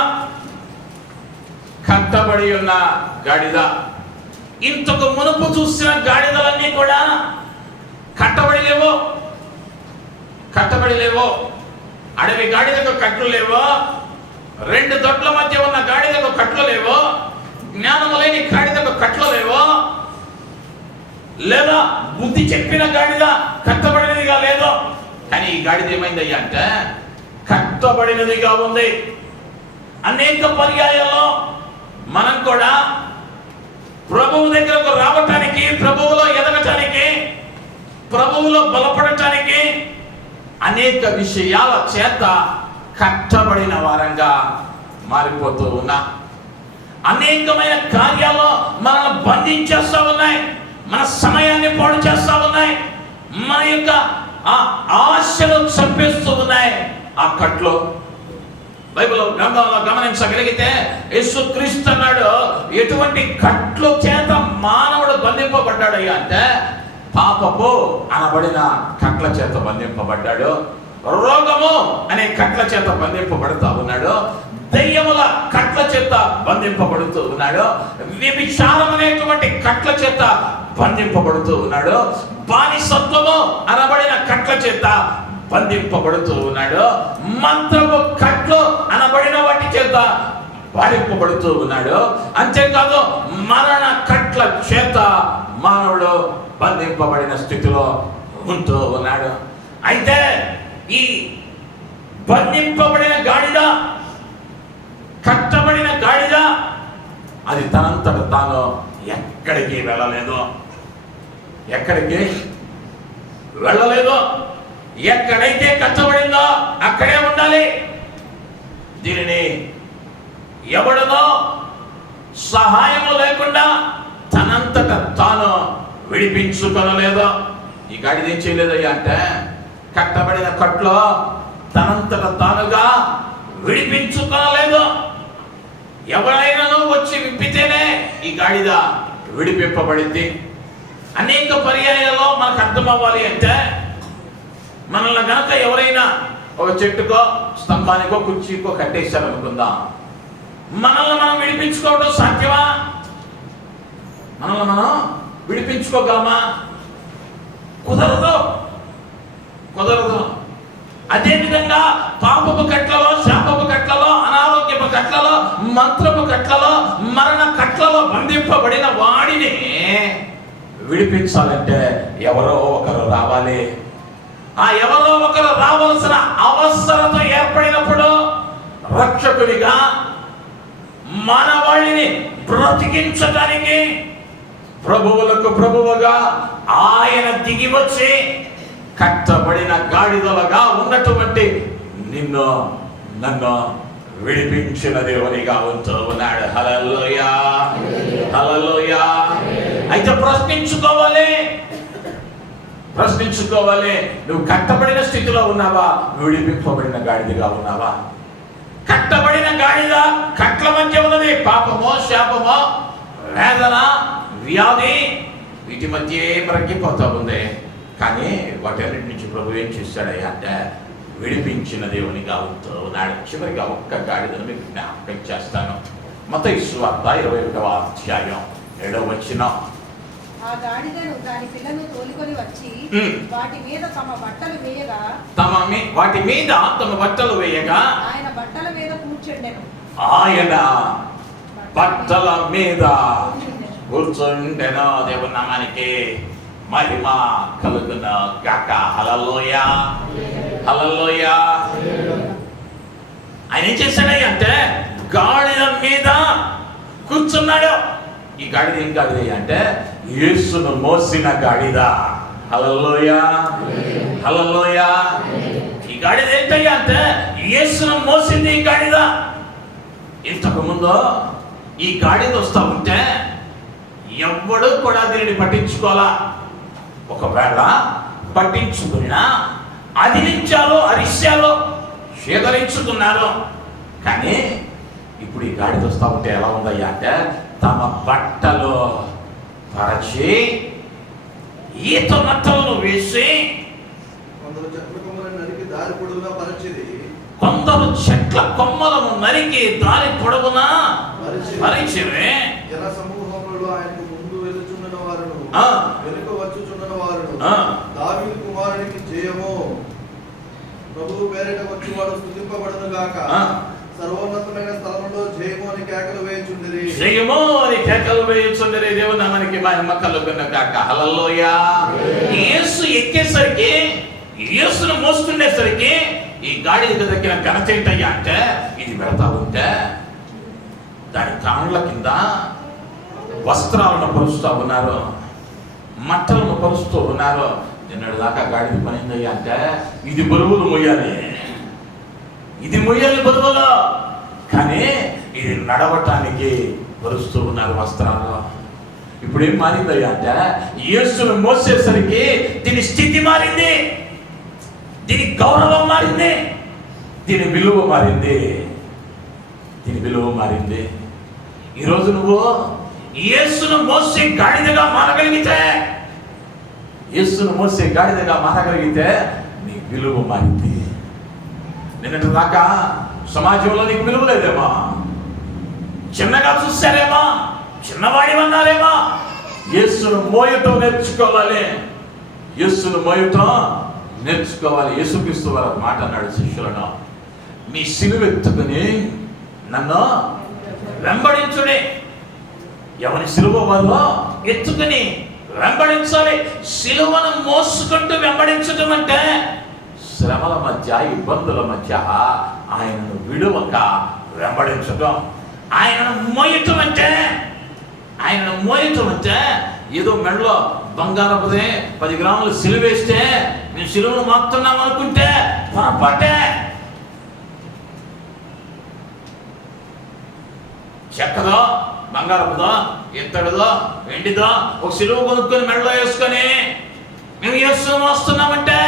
కట్టబడి ఉన్న గాడిద. ఇంతకు మునుపు చూసిన గాడిదలన్నీ కూడా కట్టబడి లేవు. కట్టబడి లేవు. అడవి గాడిదకు కట్లు లేవు, రెండు దొడ్ల మధ్య ఉన్న గాడిదకు కట్లు లేవు, జ్ఞానము లేని గాడిదకు కట్లు లేవు, లేదా బుద్ధి చెప్పిన గాడిద కట్టబడినదిగా లేదు. కానీ ఈ గాడిద ఏమైందయ్యా అంటే కట్టబడినదిగా ఉంది. అనేక పర్యాయాల్లో మనం కూడా ప్రభువు దగ్గరకు రావటానికి, ప్రభువులో ఎదగటానికి, ప్రభువులో బలపడటానికి అనేక విషయాల చేత కట్టబడిన వారంగా మారిపోతూ ఉన్నా. అనేకమైన కార్యాలు మనల్ని బంధించేస్తా ఉన్నాయి, మన సమయాన్ని పాడు చేస్తా ఉన్నాయి, మన యొక్క ఆశలు చంపేస్తూ ఉన్నాయి ఆ కట్లు. బైబిల్ గ్రంథంలో గమనించగలిగితే యేసుక్రీస్తు అన్నాడు, ఎటువంటి కట్లు చేత మానవుడు బంధింపబడ్డాడయ్యా అంటే పాపపు అనబడిన కట్ల చేత బంధింపబడ్డాడు, రోగము అనే కట్ల చేత బంధింపబడుతూ ఉన్నాడు, దయ్యముల కట్ల చేత బంధింపబడుతూ ఉన్నాడు, వ్యభిచారం అనేటువంటి కట్ల చేత బంధింపబడుతూ ఉన్నాడు, బానిసత్వము అనబడిన కట్ల చేత బంధింపబడుతూ ఉన్నాడు, మంత్రపు కట్లు అనబడిన వాటి చేత బాధింపబడుతూ ఉన్నాడు. అంతేకాదు మరణ కట్ల చేత మానవుడు బంధింపబడిన స్థితిలో ఉంటూ ఉన్నాడు. అయితే ఈ బంధింపబడిన గాడిద, కట్టబడిన గాడిద అది తనంతట తాను ఎక్కడికి వెళ్ళలేదు. ఎక్కడికి వెళ్ళలేదు. ఎక్కడైతే కట్టబడిందో అక్కడే ఉండాలి. దీనిని ఎవడనో సహాయము లేకుండా తనంతట తాను విడిపించుకొనలేదు. ఈ గాడిద ఏం చేయలేదయ్యా అంటే కట్టబడిన కట్లో తనంతట తానుగా విడిపించుకోలేదు. ఎవరైనా వచ్చి విప్పితేనే ఈ గాడిద విడిపింపబడింది. అనేక పర్యాయాల్లో మనకు అర్థం అవ్వాలి అంటే మనల్ని కనుక ఎవరైనా ఒక చెట్టుకో, స్తంభానికో, కుర్చీకో కట్టేశారు అనుకుందాం, మనల్ని మనం విడిపించుకోవడం సాధ్యమా? మనల్ని మనం విడిపించుకోగలమా? కుదరదు, కుదరదు. అదేవిధంగా పాపపు కట్లలో, శాపపు కట్లలో, అనారోగ్యపు కట్లలో, మంత్రపు కట్లలో, మరణ కట్లలో బంధింపబడిన వాడిని విడిపించాలంటే ఎవరో ఒకరు రావాలి. ఆ ఎవరో ఒకరు రావాల్సిన అవసరత ఏర్పడినప్పుడు రక్షకుడిగా మానవాళిని బ్రతికించడానికి ప్రభువులకు ప్రభువుగా ఆయన దిగి వచ్చి కట్టబడిన గాడిదలుగా ఉన్నటువంటి నిన్ను నన్ను విడిపించిన దేవునిగా ఉంటూ ఉన్నాడు. హల్లెలూయా, హల్లెలూయా. అయితే ప్రశ్నించుకోవాలి, ప్రశ్నించుకోవాలి. నువ్వు కట్టబడిన స్థితిలో ఉన్నావా? విడిపింపబడిన గాడిదగా ఉన్నావా? కట్టబడిన గాడిద కట్ల మధ్య ఉన్నది. పాపమో, శాపమో, వేదన, వ్యాధి వీటి మధ్య బ్రతికిపోతా ఉంది. కానీ వాటన్నిటి నుంచి ప్రభు ఏం చేశాడయ్యా అంటే విడిపించిన దేవునిగా అవుతూ ఉన్నాడు. చివరిగా ఒక్క గాడిదను మీకు జ్ఞాపకం చేస్తాను. మత్తయి సువార్త 21వ అధ్యాయం 7వ వచనం. ఆ గాడిదను దాని పిల్లను తోలుకొని వచ్చి వాటి మీద తమ బట్టలు వేయగా ఆయన బట్టల మీద కూర్చుండెను. ఆయన బట్టల మీద కూర్చుండెను. దేవుని నామానికి మహిమ కలుగున గాక. హల్లెలూయా, హల్లెలూయా. ఆయన ఏం చేశాడయ్య అంటే గాడిద మీద కూర్చున్నాడు. ఈ గాడిద ఏం గాడిద అంటే యేసును మోసిన గాడిద. హల్లెలూయా, హల్లెలూయా. ఈ గాడిద ఏంటయ్యా అంటే యేసును మోసింది ఈ గాడిద. ఇంతకు ముందు ఈ గాడిద వస్తా ఉంటే ఎవ్వడు కూడా దీనిని పట్టించుకోవాలా. ఒకవేళ పట్టించుకున్నా అదిలించాలో అరిశాలో స్వీకరించుకున్నారు. కానీ ఇప్పుడు ఈ గాడిద వస్తా ఉంటే ఎలా ఉందయ్యా అంటే తమ బట్టలు పరచి ఈత మట్టలను వేసి కొందరు చెట్ల కొమ్మలను నరికి దారి పొడవునా పరిచిది. కొందరు చెట్ల కొమ్మలను నరికి దారి పొడవునా పరిచిరి. జన సమూహములలో ఆయనకు ముందు వెలుచున్న వారును వెనుక వచ్చుచున్న వారును దావీదు కుమారునికి జయము, ప్రభువు పేరిట వచ్చువాడు స్తుతింపబడును గాక, సర్వోన్నతమైన స్థలములో జయము అని కేకలు వేయుచుండిరి. జయము అని కేకలు వేయుచుండిరి. దేవుని నామానికి మహిమ కలుగును గాక. హల్లెలూయా. యేసు ఎక్కేసరికి, యేసును మోస్తుండేసరికి ఈ గాడిద దగ్గర ఘనత ఏంటయ్యా అంటే ఇది వెళతా ఉంటే దాని కాళ్ళ కింద వస్త్రాలను పరుస్తూ ఉన్నారు, మట్టలను పరుస్తూ ఉన్నారు. నిన్నటి దాకా గాడిద పనిందయ్యా అంటే ఇది బరువులు మొయ్యాలి, ఇది మొయ్యాలి బరువులు. కానీ ఇది నడవటానికి పరుస్తూ ఉన్నారు వస్త్రాలు. ఇప్పుడు ఏం మారిందయ్యా అంటే యేసును మోసేసరికి దీని స్థితి మారింది, దీని గౌరవం మారింది, దీని విలువ మారింది, దీని విలువ మారింది. ఈరోజు నువ్వు యేసును మోసే గాడిదగా మారగలిగితే, యేసును మోసే గాడిదగా మారగలిగితే నీ విలువ మారింది. నిన్నటి దాకా సమాజంలో నీకు విలువ లేదేమో, చిన్నగా చూశారేమో, చిన్నవాడి అన్నారేమో. యేసును మోయటం నేర్చుకోవాలి, యేసును మోయటం నేర్చుకోవాలి. యేసుక్రీస్తు వారు మాట అన్నాడు శిష్యులను, మీ సిలువ ఎత్తుకుని నన్ను వెంబడించుడి. ఎవరి సిలువ వల్ల ఎత్తుకుని వెంబడించాలి. సిలువను మోసుకుంటూ వెంబడించడం అంటే శ్రమల మధ్య, ఇబ్బందుల మధ్య ఆయనను విడువక వెంబడించడం. ఆయనను మోయటం అంటే, ఆయనను మోయటం అంటే ఏదో మెడలో బంగారపుదే 10 గ్రాములు సిలువేస్తే మేము సిలువను మోస్తున్నాం అనుకుంటే పొరపాటే. చెక్కదో, బంగారపుదో, ఇత్తడిదో, వెండిదో ఒక సిలువ కొనుక్కొని మెడలో వేసుకొని మేము యేసును మోస్తున్నామంటే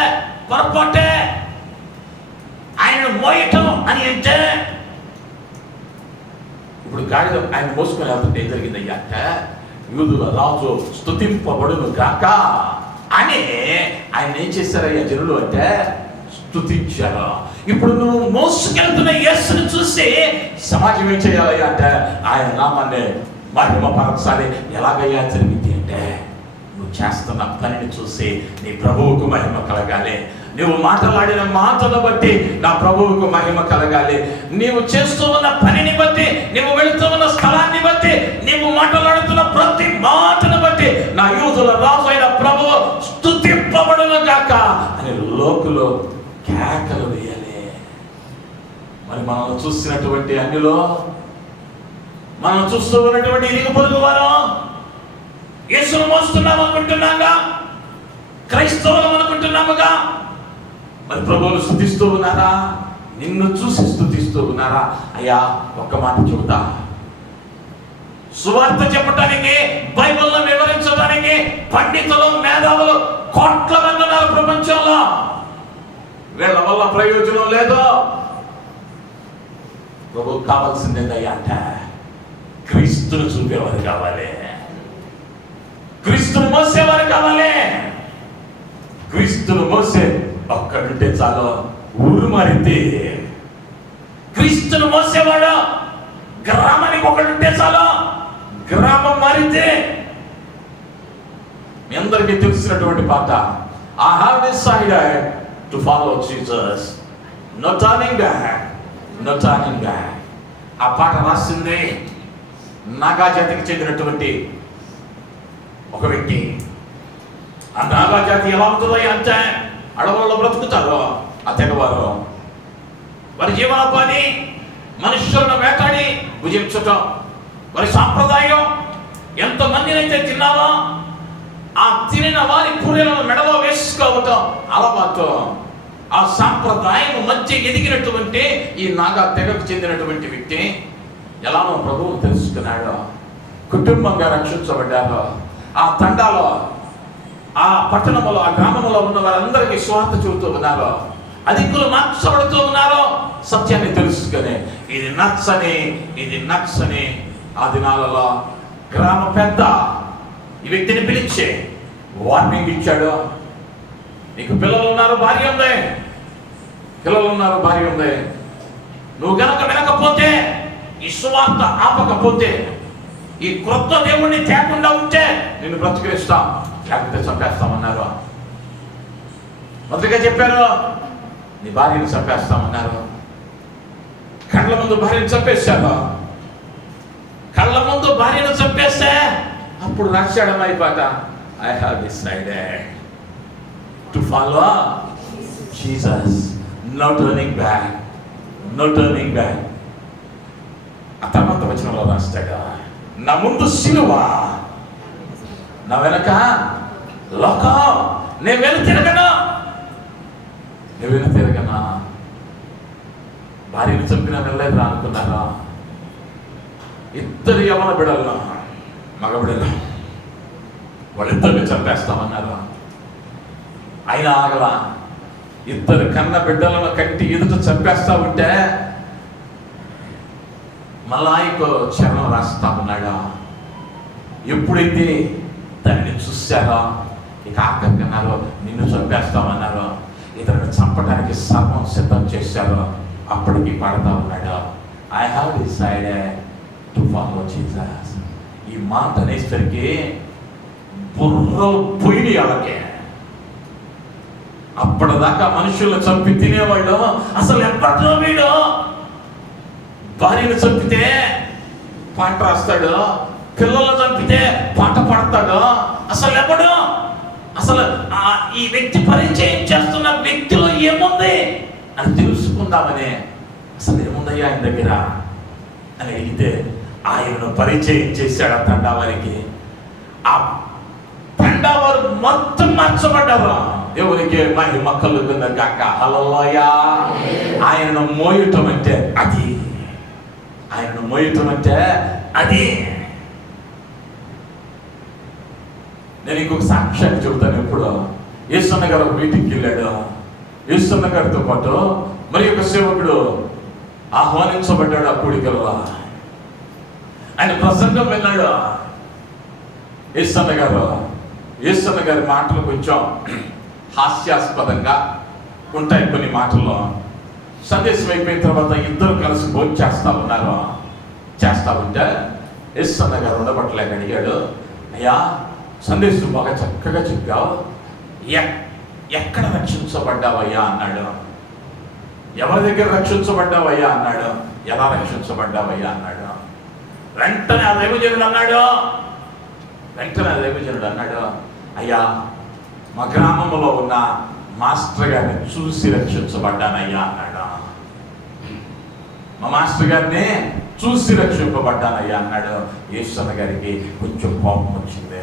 పొరపాటే. ఆయనను మోయటం అని అంటే ఇప్పుడు గాడిద ఆయన మోసుకొని వెళ్తుంటే ఏం జరిగిందయ్యా అంటే యూదుల రాజు స్తుతింపబడును గాక అని ఆయన ఏం చేశారయ్యా జనులు అంటే స్తుతించారు. ఇప్పుడు నువ్వు మోసుకెళ్తున్న యేసును చూసి సమాజం ఏం చేయాలి అంటే ఆయన నామాన్ని మహిమపరచాలి. ఎలాగయ్యా జరిగింది అంటే నువ్వు చేస్తున్న పనిని చూసి నీ ప్రభువుకు మహిమ కలగాలి. నువ్వు మాట్లాడిన మాటను బట్టి నా ప్రభువుకు మహిమ కలగాలి. నీవు చేస్తూ ఉన్న పనిని బట్టి, నువ్వు వెళుతూ ఉన్న స్థలాన్ని బట్టి, నీవు మాట్లాడుతున్న ప్రతి మాటను బట్టి నా యూదుల రాజు అయిన ప్రభువు స్తుతింపబడును గాక అని లోకులు కేకలు వేయాలి. మరి మనం చూసినటువంటి అన్నిలో, మనం చూస్తూ ఉన్నటువంటి ఇరుగు పొరుగు వారు యేసును మోస్తున్నాం అనుకుంటున్నాగా, క్రైస్తవులం అనుకుంటున్నాముగా, మరి ప్రభువును స్తుతిస్తూ ఉన్నారా? నిన్ను చూసి స్తుతిస్తూ ఉన్నారా? అయ్యా ఒక్క మాట చెబుతా, సువార్త చెప్పటానికి, బైబిల్ను వివరించడానికి పండితులు, మేధావులు కోట్ల మంది ఉన్నారు ప్రపంచంలో. వీళ్ళ వల్ల ప్రయోజనం లేదు. ప్రభువు కావాల్సిందేదయ్యా అంటే క్రీస్తును చూపేవారు కావాలి, క్రీస్తును మోసేవారు కావాలి, క్రీస్తును మోసే ఒక్కడుంటే చాలు, ఊరు మారింది. క్రీస్తును మోసేవాడు గ్రామానికి ఒకడుంటే చాలు, గ్రామం మారింది. మీ అందరికీ తెలిసినటువంటి పాట, I have decided to follow Jesus, no turning back, no turning back. ఆ పాట రాసింది నాగా జాతికి చెందినటువంటి ఒక వ్యక్తి. ఆ నాగా జాతి ఎలా ఉంటుందో అంటే అడవుల్లో బ్రతుకుతారు ఆ తెగవారు. వారి జీవనోపాధి మనుషులను వేటాడి భుజించటం. వారి సాంప్రదాయం ఎంతమందిని అయితే తిన్నారో ఆ తినిన వారి పూర్వీకులను మెడలో వేసుకోవటం అలవాటు. ఆ సాంప్రదాయం మధ్య ఎదిగినటువంటి ఈ నాగా తెగకు చెందినటువంటి వ్యక్తి ఎలానో ప్రభువు తెలుసుకున్నాడు. కుటుంబంగా రక్షించబడ్డారు. ఆ తండాలో, ఆ పట్టణంలో, ఆ గ్రామంలో ఉన్న వారందరికీ స్వార్థ చెబుతూ ఉన్నారు. అధికులు మార్చబడుతూ ఉన్నారు. సత్యాన్ని తెలుసుకొని ఇది నచ్చని ఆ దినాలలో గ్రామ పెద్ద ఈ వ్యక్తిని పిలిచి వార్నింగ్ ఇచ్చాడు. నీకు పిల్లలు ఉన్నారు, భార్య ఉంది. నువ్వు గనక వినకపోతే, ఈ సువార్త ఆపకపోతే, ఈ క్రొత్త దేవుణ్ణి తేకుండా ఉంటే నిన్ను బ్రతికిస్తాం, లేకపోతే చంపేస్తామన్నారు. మొదటిగా చెప్పారు, నీ భార్యను చంపేస్తామన్నారు. కళ్ళ ముందు భార్యను చంపేశారు. కళ్ళ ముందు భార్యను చంపేస్తే అప్పుడు రాశాడు అయిపోట, I have decided to follow Jesus, no turning back. ఆ తర్వాత వచనంలో రాస్తాడు, నా ముందు సిలువ, నా వెనక లోకం, నేను వెను తిరగనా. భార్యను చంపిన వెళ్ళలేదు అనుకున్నారా? ఇద్దరు యవన బిడల్లో, మగ బిడలు, వాళ్ళిద్దరిని చంపేస్తామన్నారు. ఆయన ఆగల. ఇద్దరు కన్న బిడ్డలను కంటి ఎదుట చంపేస్తా ఉంటే మళ్ళా ఇంకో చరణం రాస్తా ఉన్నాడు. ఎప్పుడైతే దాన్ని చూశారో ఇక ఆకర్కన్నారు, నిన్ను చంపేస్తామన్నారు. ఇతరుని చంపడానికి సర్వం సిద్ధం చేశారు. అప్పటికి పాడుతూ ఉన్నాడు, I have decided to follow Jesus. ఈ మాట అనేసరికి బుర్రలు పోయినాయి వాళ్ళకి. అప్పటిదాకా మనుషులను చంపి తినేవాళ్ళు, అసలు ఎప్పట్లో వీడు భార్యను చంపితే పాట రాస్తాడు, పిల్లలను చంపితే పాట పాడతాడు. అసలు ఈ వ్యక్తి పరిచయం చేస్తున్న వ్యక్తిలో ఏముంది అని తెలుసుకుందామని, అసలు ఏముందయ్యా ఆయన దగ్గర అని అడిగితే ఆయనను పరిచయం చేశాడు ఆ తండా వారికి. ఆ తండా వారు మొత్తం మార్చబడ్డారు. దేవునికి మహిమ కలుగును గాక. హల్లెలూయా. ఆయనను మోయటం అంటే అది. నేను ఇంకొక సాక్ష్యాన్ని చెబుతాను. ఎప్పుడు యేసన్న గారు ఒక మీటింగ్కి వెళ్ళాడు. యేసన్న గారితో పాటు మరి ఒక సేవకుడు ఆహ్వానించబడ్డాడు ఆ కూడికల్లో. ఆయన ప్రసంగం విన్నాడు. యేసన్న గారి మాటలు కొంచెం హాస్యాస్పదంగా ఉంటాయి కొన్ని మాటల్లో. సందేశం అయిపోయిన తర్వాత ఇద్దరు కలిసి భోజనం చేస్తా ఉంటే యేసన్న గారు ఉండబట్టలేక అడిగాడు, అయ్యా సందేశం బాగా చక్కగా చెప్పావు, ఎక్కడ రక్షించబడ్డావయ్యా అన్నాడు. ఎవరి దగ్గర రక్షించబడ్డావయ్యా అన్నాడు. ఎలా రక్షించబడ్డావయ్యా అన్నాడు. వెంటనే ఆ దైవజనుడు అన్నాడు, అయ్యా మా గ్రామంలో ఉన్న మాస్టర్ గారిని చూసి రక్షించబడ్డానయ్యా అన్నాడు. మా మాస్టర్ గారిని చూసి రక్షింపబడ్డానయ్యా అన్నాడు. యేసన్న గారికి కొంచెం కోపం వచ్చింది.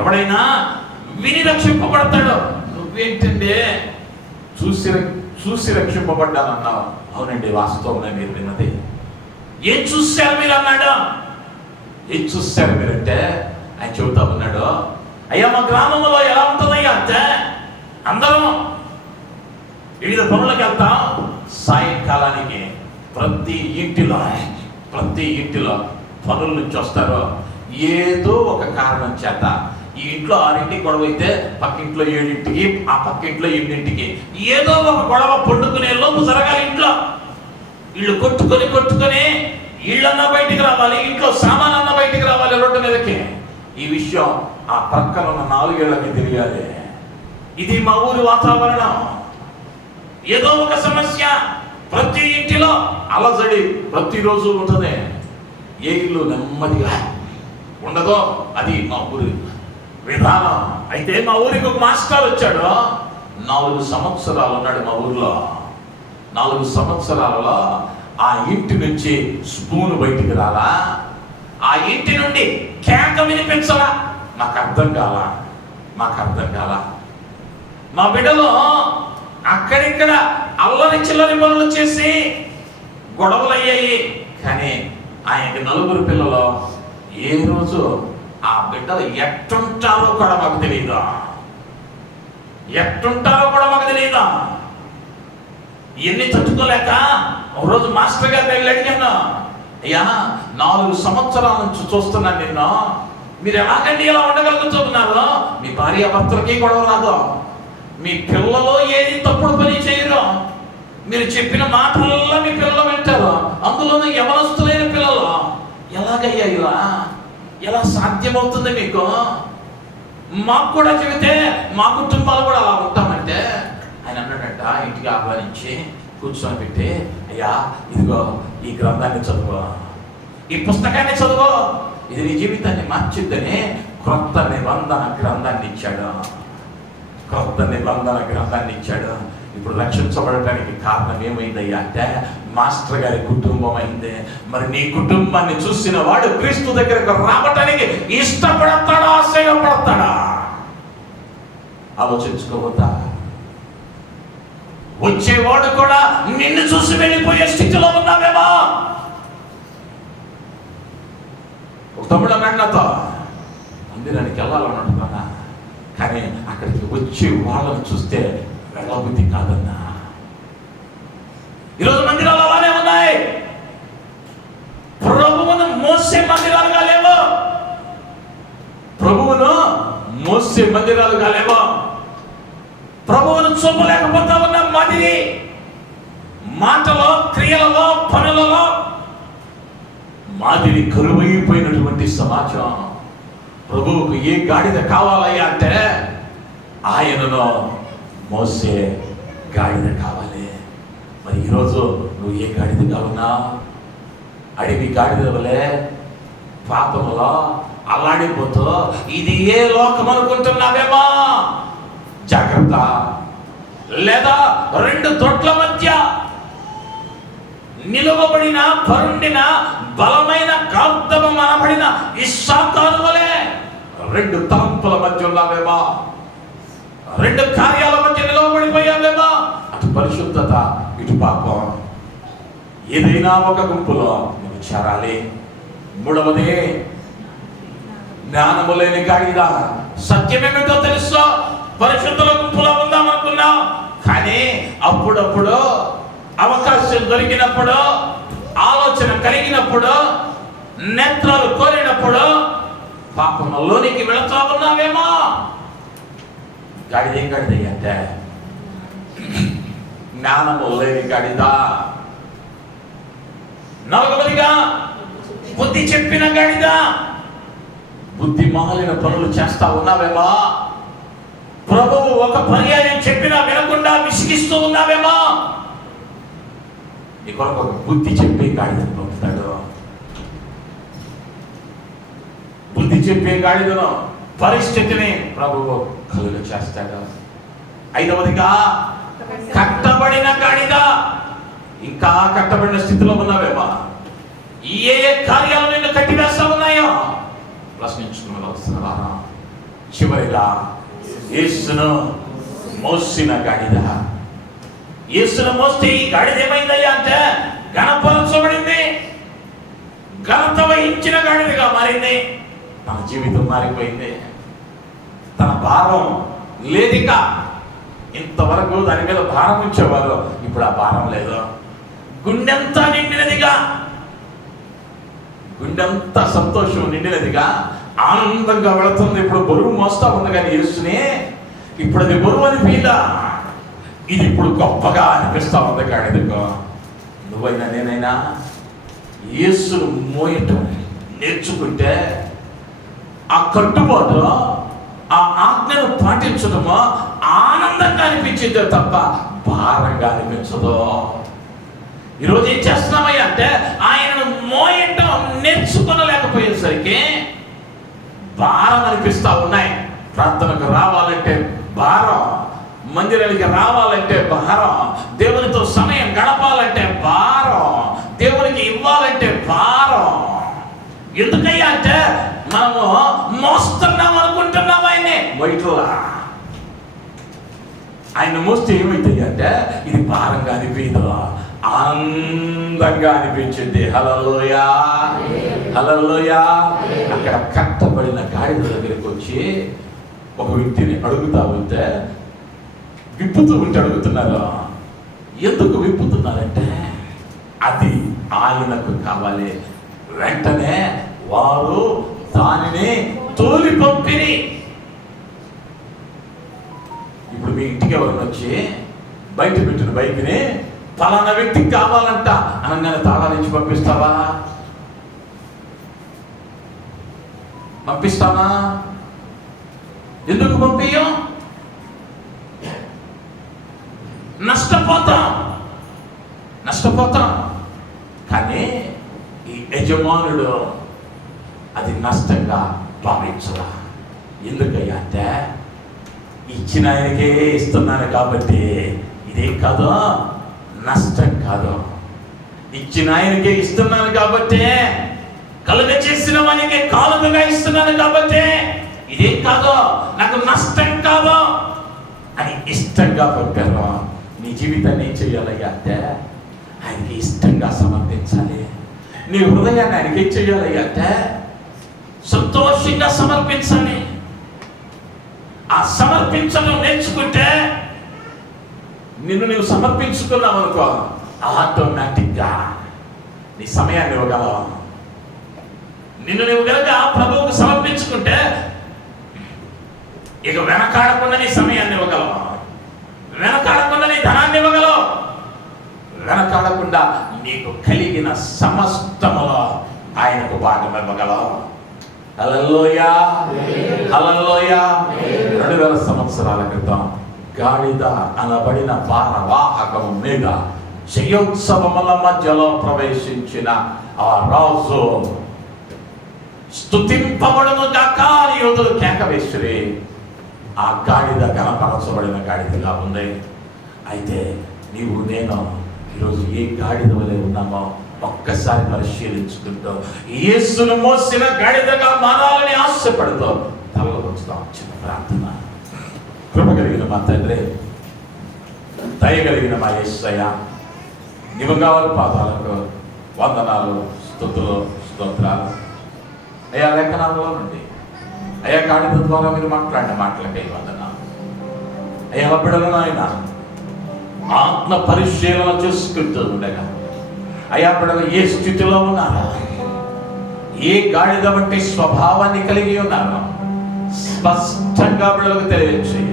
ఎవడైనా విని రక్షింపబడతాడు, నువ్వేంటండి చూసి రక్షింపబడ్డానన్నావు. అవునండి, వాస్తవంగా మీరు విన్నది. ఏం చూశారు మీరు అన్నాడు. ఏం చూశారు మీరంటే ఆయన చెబుతా ఉన్నాడు, అయ్యా మా గ్రామంలో ఎలా ఉంటుందయ్యా అంటే అందరం వివిధ పనులకు వెళ్తాం. సాయంకాలానికి ప్రతి ఇంటిలో పనుల నుంచి వస్తారు. ఏదో ఒక కారణం చేత ఈ ఇంట్లో 6ంటికి గొడవ అయితే పక్కింట్లో 7ంటికి, ఆ పక్కింట్లో 8ంటికి ఏదో ఒక గొడవ పండుకునే లోపు జరగాలి. ఇంట్లో ఇళ్ళు కొట్టుకొని ఇళ్ళన్నా బయటికి రావాలి, ఇంట్లో సామానన్నా బయటికి రావాలి రోడ్డు మీదకి. ఈ విషయం ఆ పక్కన ఉన్న 4 ఏళ్ళకి తెలియాలి. ఇది మా ఊరి వాతావరణం. ఏదో ఒక సమస్య, ప్రతి ఇంటిలో అలజడి ప్రతిరోజు ఉంటుంది. ఏ ఇల్లు నెమ్మదిగా ఉండదో అది మా ఊరి విధానం. అయితే మా ఊరికి ఒక మాస్టర్ వచ్చాడు. 4 సంవత్సరాలు ఉన్నాడు మా ఊర్లో. 4 సంవత్సరాలలో ఆ ఇంటి నుంచి స్పూన్ బయటికి రాలా, ఆ ఇంటి నుండి కేక వినిపించలా. నాకు అర్థం కాల. మా బిడ్డలు అక్కడిక్కడ అల్లరి చిల్లరి పనులు చేసి గొడవలు అయ్యాయి. కానీ ఆయనకి 4 పిల్లలు. ఏ రోజు ఆ బిడ్డలు ఎట్టుంటారో కూడా మాకు తెలియదు. ఇవన్నీ తట్టుకోలేక ఒకరోజు మాస్టర్ గారిని వెళ్ళి అడిగాను, అయ్యా 4 సంవత్సరాల నుంచి చూస్తున్నాను నిన్ను, మీరు ఎలాగండి ఇలా ఉండగలుగుతున్నారు? మీ భార్యాభర్తలకి గొడవ రాదు, మీ పిల్లలు ఏది తప్పుడు పని చేయరు, మీరు చెప్పిన మాటల్లో మీ పిల్లలు వింటారు, అందులోనూ యవనస్తులైన పిల్లలు. ఎలాగయ్యా ఎలా సాధ్యమవుతుంది మీకు? మాకు కూడా చెబితే మా కుటుంబాలు కూడా అలా ఉంటామంటే ఆయన అన్నాడంట, ఇంటికి ఆహ్వానించి కూర్చొని పెట్టి, అయ్యా ఇదిగో ఈ గ్రంథాన్ని చదువు, ఈ పుస్తకాన్ని చదువు, ఇది నీ జీవితాన్ని మార్చిద్దని క్రొత్త నిబంధన గ్రంథాన్ని ఇచ్చాడు. ఇప్పుడు రక్షించబడటానికి కారణం ఏమైందయ్యా అంటే మాస్టర్ గారి కుటుంబం అయింది. మరి నీ కుటుంబాన్ని చూసిన వాడు క్రీస్తు దగ్గరకు రావటానికి ఇష్టపడతాడా, ఆశయపడతాడా? ఆలోచించుకోవద్దా? వచ్చేవాడు కూడా నిన్ను చూసి వెళ్ళిపోయే స్థితిలో ఉన్నావేమో. ఒక తమ్ముడు అన్నాడు నాతో, మందిరానికి వెళ్ళాలన్నట్టున్నా, కానీ అక్కడికి వచ్చే వాళ్ళని చూస్తే వెళ్ళబుద్ధి కాదన్నా. ఈరోజు మందిరాలు అలానే ఉన్నాయి. ప్రభువును మోసే మందిరాలుగా లేవు. ప్రభువును చూపలేకపోతా ఉన్న మాదిరి మాటలో, క్రియలలో, పనులలో మాదిరి కరువైపోయినటువంటి సమాజం. ప్రభువుకు ఏ గాడిద కావాలయ్యా అంటే ఆయనను మోసే గాడిద కావాలి. మరి ఈరోజు నువ్వు ఏ గాడిదగా ఉన్నా? అడవి గాడిద వలె పాపములో అల్లాడిపోతూ ఇది ఏ లోకం అనుకుంటున్నావేమో? జాగ్రత్త. లేదా 2 తొట్ల మధ్య నిలువబడిన పరుండిన బలమైన గార్ధము అనబడిన ఇస్సాకారు వలె 2 తలంపుల మధ్య ఉన్నావేమో, 2 కార్యాల మధ్య నిలవబడిపోయావేమో. అటు పరిశుద్ధత, ఇటు పాపం. ఏదైనా ఒక గుంపులో నువ్వు చేరాలి. 3వది జ్ఞానము లేని గాడిద. సత్యమేమిటో తెలుసు, పరిశుద్ధుల గుంపులో ఉందామనుకున్నావు, కానీ అప్పుడప్పుడు అవకాశం దొరికినప్పుడు, ఆలోచన కలిగినప్పుడు, నేత్రాలు కోరినప్పుడు పాపంలోనికి వెళుతూ ఉన్నావేమో. గాడిద ఏం గాడిద అంటే జ్ఞానము లేని గాడిద. 4వదిగా బుద్ధి చెప్పిన గాడిద. బుద్ధి మాలిన పనులు చేస్తా ఉన్నావేమో. ప్రభువు ఒక పర్యాయం చెప్పినా వినకుండా విసిగిస్తూ ఉన్నావేమో. నీ కొరకు ఒక బుద్ధి చెప్పే గాడిదను పంపుతాడు. బుద్ధి చెప్పే గాడిదను, పరిస్థితిని ప్రభువు కలుగ చేస్తాడు. 5వదిగా కట్టబడిన గాడిద. ఇంకా కట్టబడిన స్థితిలో ఉన్నావేమో. ఏ కార్యాలు నిన్ను కట్టివేస్తా ఉన్నాయో ప్రశ్నించుకున్న చివరిగా యేసును మోసిన గాడిద. యేసును మోస్తే ఈ గాడిద ఏమైందయ్యా అంటే ఘనపరచబడింది, ఘనత వహించిన గాడిదగా మారింది. తన జీవితం మారిపోయింది. తన భారం లేదిక. ఇంతవరకు దాని మీద భారం ఉంచేవారు, ఇప్పుడు ఆ భారం లేదు. గుండెంతా నిండినదిగా, గుండెంతా సంతోషం నిండినదిగా, ఆనందంగా వెళుతుంది. ఇప్పుడు బరువు మోస్తా ఉంది కానీ యేసునే ఇప్పుడు అది బరువు అని ఫీలా, ఇది ఇప్పుడు గొప్పగా అనిపిస్తా ఉంది. గాడిదకు నువ్వైనా నేనైనా యేసును మోయటం నేర్చుకుంటే ఆ కట్టుబాటు, ఆ ఆజ్ఞను పాటించడమో ఆనందంగా అనిపించిందో తప్ప భారంగా అనిపించదు. ఈరోజు ఏం చేస్తున్నామయ్యా అంటే ఆయనను మోయటం నేర్చుకోలేకపోయేసరికి భారం అనిపిస్తా ఉన్నాయి. ప్రార్థనకు రావాలంటే భారం, మందిరానికి రావాలంటే భారం, దేవునితో సమయం గడపాలంటే భారం, దేవునికి ఇవ్వాలంటే భారం. ఎందుకయ్యా అంటే మనము మోస్తున్నాం అనుకుంటున్నాం ఆయన్ని మొయిట్లా. ఆయన మోస్తే ఏమైతుంది అంటే ఇది భారంగా అనిపించదు, ఆనందంగా అనిపించింది. హల్లెలూయా, హల్లెలూయా. అక్కడ కట్టబడిన గాడిద దగ్గరికి వచ్చి ఒక వ్యక్తిని అడుగుతా ఉంటే, విప్పుతూ ఉంటే అడుగుతున్నారు. ఎందుకు విప్పుతున్నారంటే అది ఆయనకు కావాలి. వెంటనే వారు దానిని తోలి పంపిరి. ఇప్పుడు మీ ఇంటికి ఎవరిని వచ్చి బయట పెట్టిన బైక్ని ఫలానా వ్యక్తికి కావాలంట అనగానే తాళాలు ఇచ్చి పంపిస్తావా? పంపిస్తావా? ఎందుకు పంపియం? నష్టపోతాం. కానీ ఈ యజమానుడు అది నష్టంగా భావించరా. ఎందుకయ్యా అంటే ఇచ్చిన ఆయనకే ఇస్తున్నాను కాబట్టి ఇదేం కాదు, నష్టం కాదు. ఇచ్చిన ఆయనకే ఇస్తున్నాను కాబట్టి, కలుగ చేసిన వానికి కాలుకగా ఇస్తున్నాను కాబట్టి ఇదేం కాదు, నాకు నష్టం కాదు అని ఇష్టంగా పంపారు. నీ జీవితాన్ని ఏం చేయాలయ్యా అంటే ఆయనకి ఇష్టంగా సమర్పించాలి. నీ హృదయాన్ని ఆయనకి ఏం చేయాలయ్యా అంటే సంతోషంగా సమర్పించాలి. ఆ సమర్పించడం నేర్చుకుంటే నిన్ను నువ్వు సమర్పించుకున్నావు అనుకో, ఆటోమేటిక్గా నీ సమయాన్ని ఇవ్వగలవు. నిన్ను నువ్వు కనుక ప్రభువుకు సమర్పించుకుంటే ఇక వెనకాడకుండా నీ సమయాన్ని ఇవ్వగలవు, వెనకాడకుండా నీ ధనాన్ని ఇవ్వగలవు, వెనకాడకుండా నీకు కలిగిన సమస్తములో ఆయనకు భాగం ఇవ్వగలవు. హల్లెలూయా, హల్లెలూయా. 2000 సంవత్సరాల క్రితం గాడిద అనబడిన భారవాహకము మీద జయోత్సవముల మధ్యలో ప్రవేశించిన ఆ రాజు స్తుతింపబడును గాక అని యోధులు కేక వేసిరి. ఆ గాడిద గణపరచబడిన గాడిదగా ఉంది. అయితే నీవు నేను ఈరోజు ఏ గాడిద వలె ఉన్నామో ఒక్కసారి పరిశీలించుకుంటూ యేసును మోసిన గాడిదగా మారాలని ఆశపడుతూ తలలో వచ్చుతాం. చిన్న ప్రార్థన. కృప కలిగిన మా తండ్రి, దయగలిగిన మా యేసయ్య, నిబంగాల పాదాలకు వందనాలు, స్తుతులు, స్తోత్రాలు. అయ్యా లేఖనాలలో నుండి అయ్యా గాడిద ద్వారా మీరు మాట్లాడిన మాటలకై వందనాలు. అయ్యా బిడ్డలను ఆయన ఆత్మ పరిశీలన చేసుకుంటూ ఉండగా అయ్యా బిడ్డలు ఏ స్థితిలో ఉన్నారో, ఏ గాడిద వంటి స్వభావాన్ని కలిగి ఉన్నారో స్పష్టంగా బిడ్డలకు తెలియజేయండి.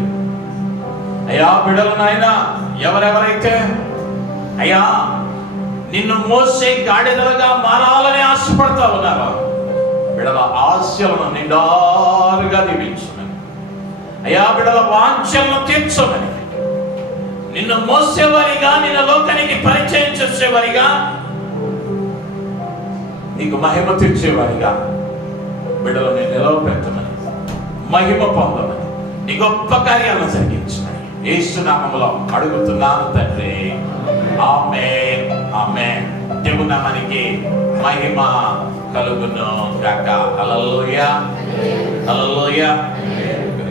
అయ్యా బిడ్డలను ఆయన ఎవరెవరైతే అయ్యా నిన్ను మోసే గాడిదలుగా మారాలని ఆశపడతా ఉన్నారో బిడ్డల ఆశలను నిండారుగా దీవించమని, అయ్యా బిడ్డల వాంఛలను తీర్చమని, నిన్ను మోసేవారిగా, నిన్ను లోకానికి పరిచయం చేసేవారిగా, నీకు మహిమ తెచ్చేవారిగా బిడ్డలని నిలవపెట్టమని, మహిమ పొందమని, నీ గొప్ప కార్యాలను జరిగించమని యేసు నామములో అడుగుతున్నాను తండ్రి. ఆమేన్, ఆమేన్. దేవుని నామానికి మహిమ కలుగును గాక. హల్లెలూయా, హల్లెలూయా.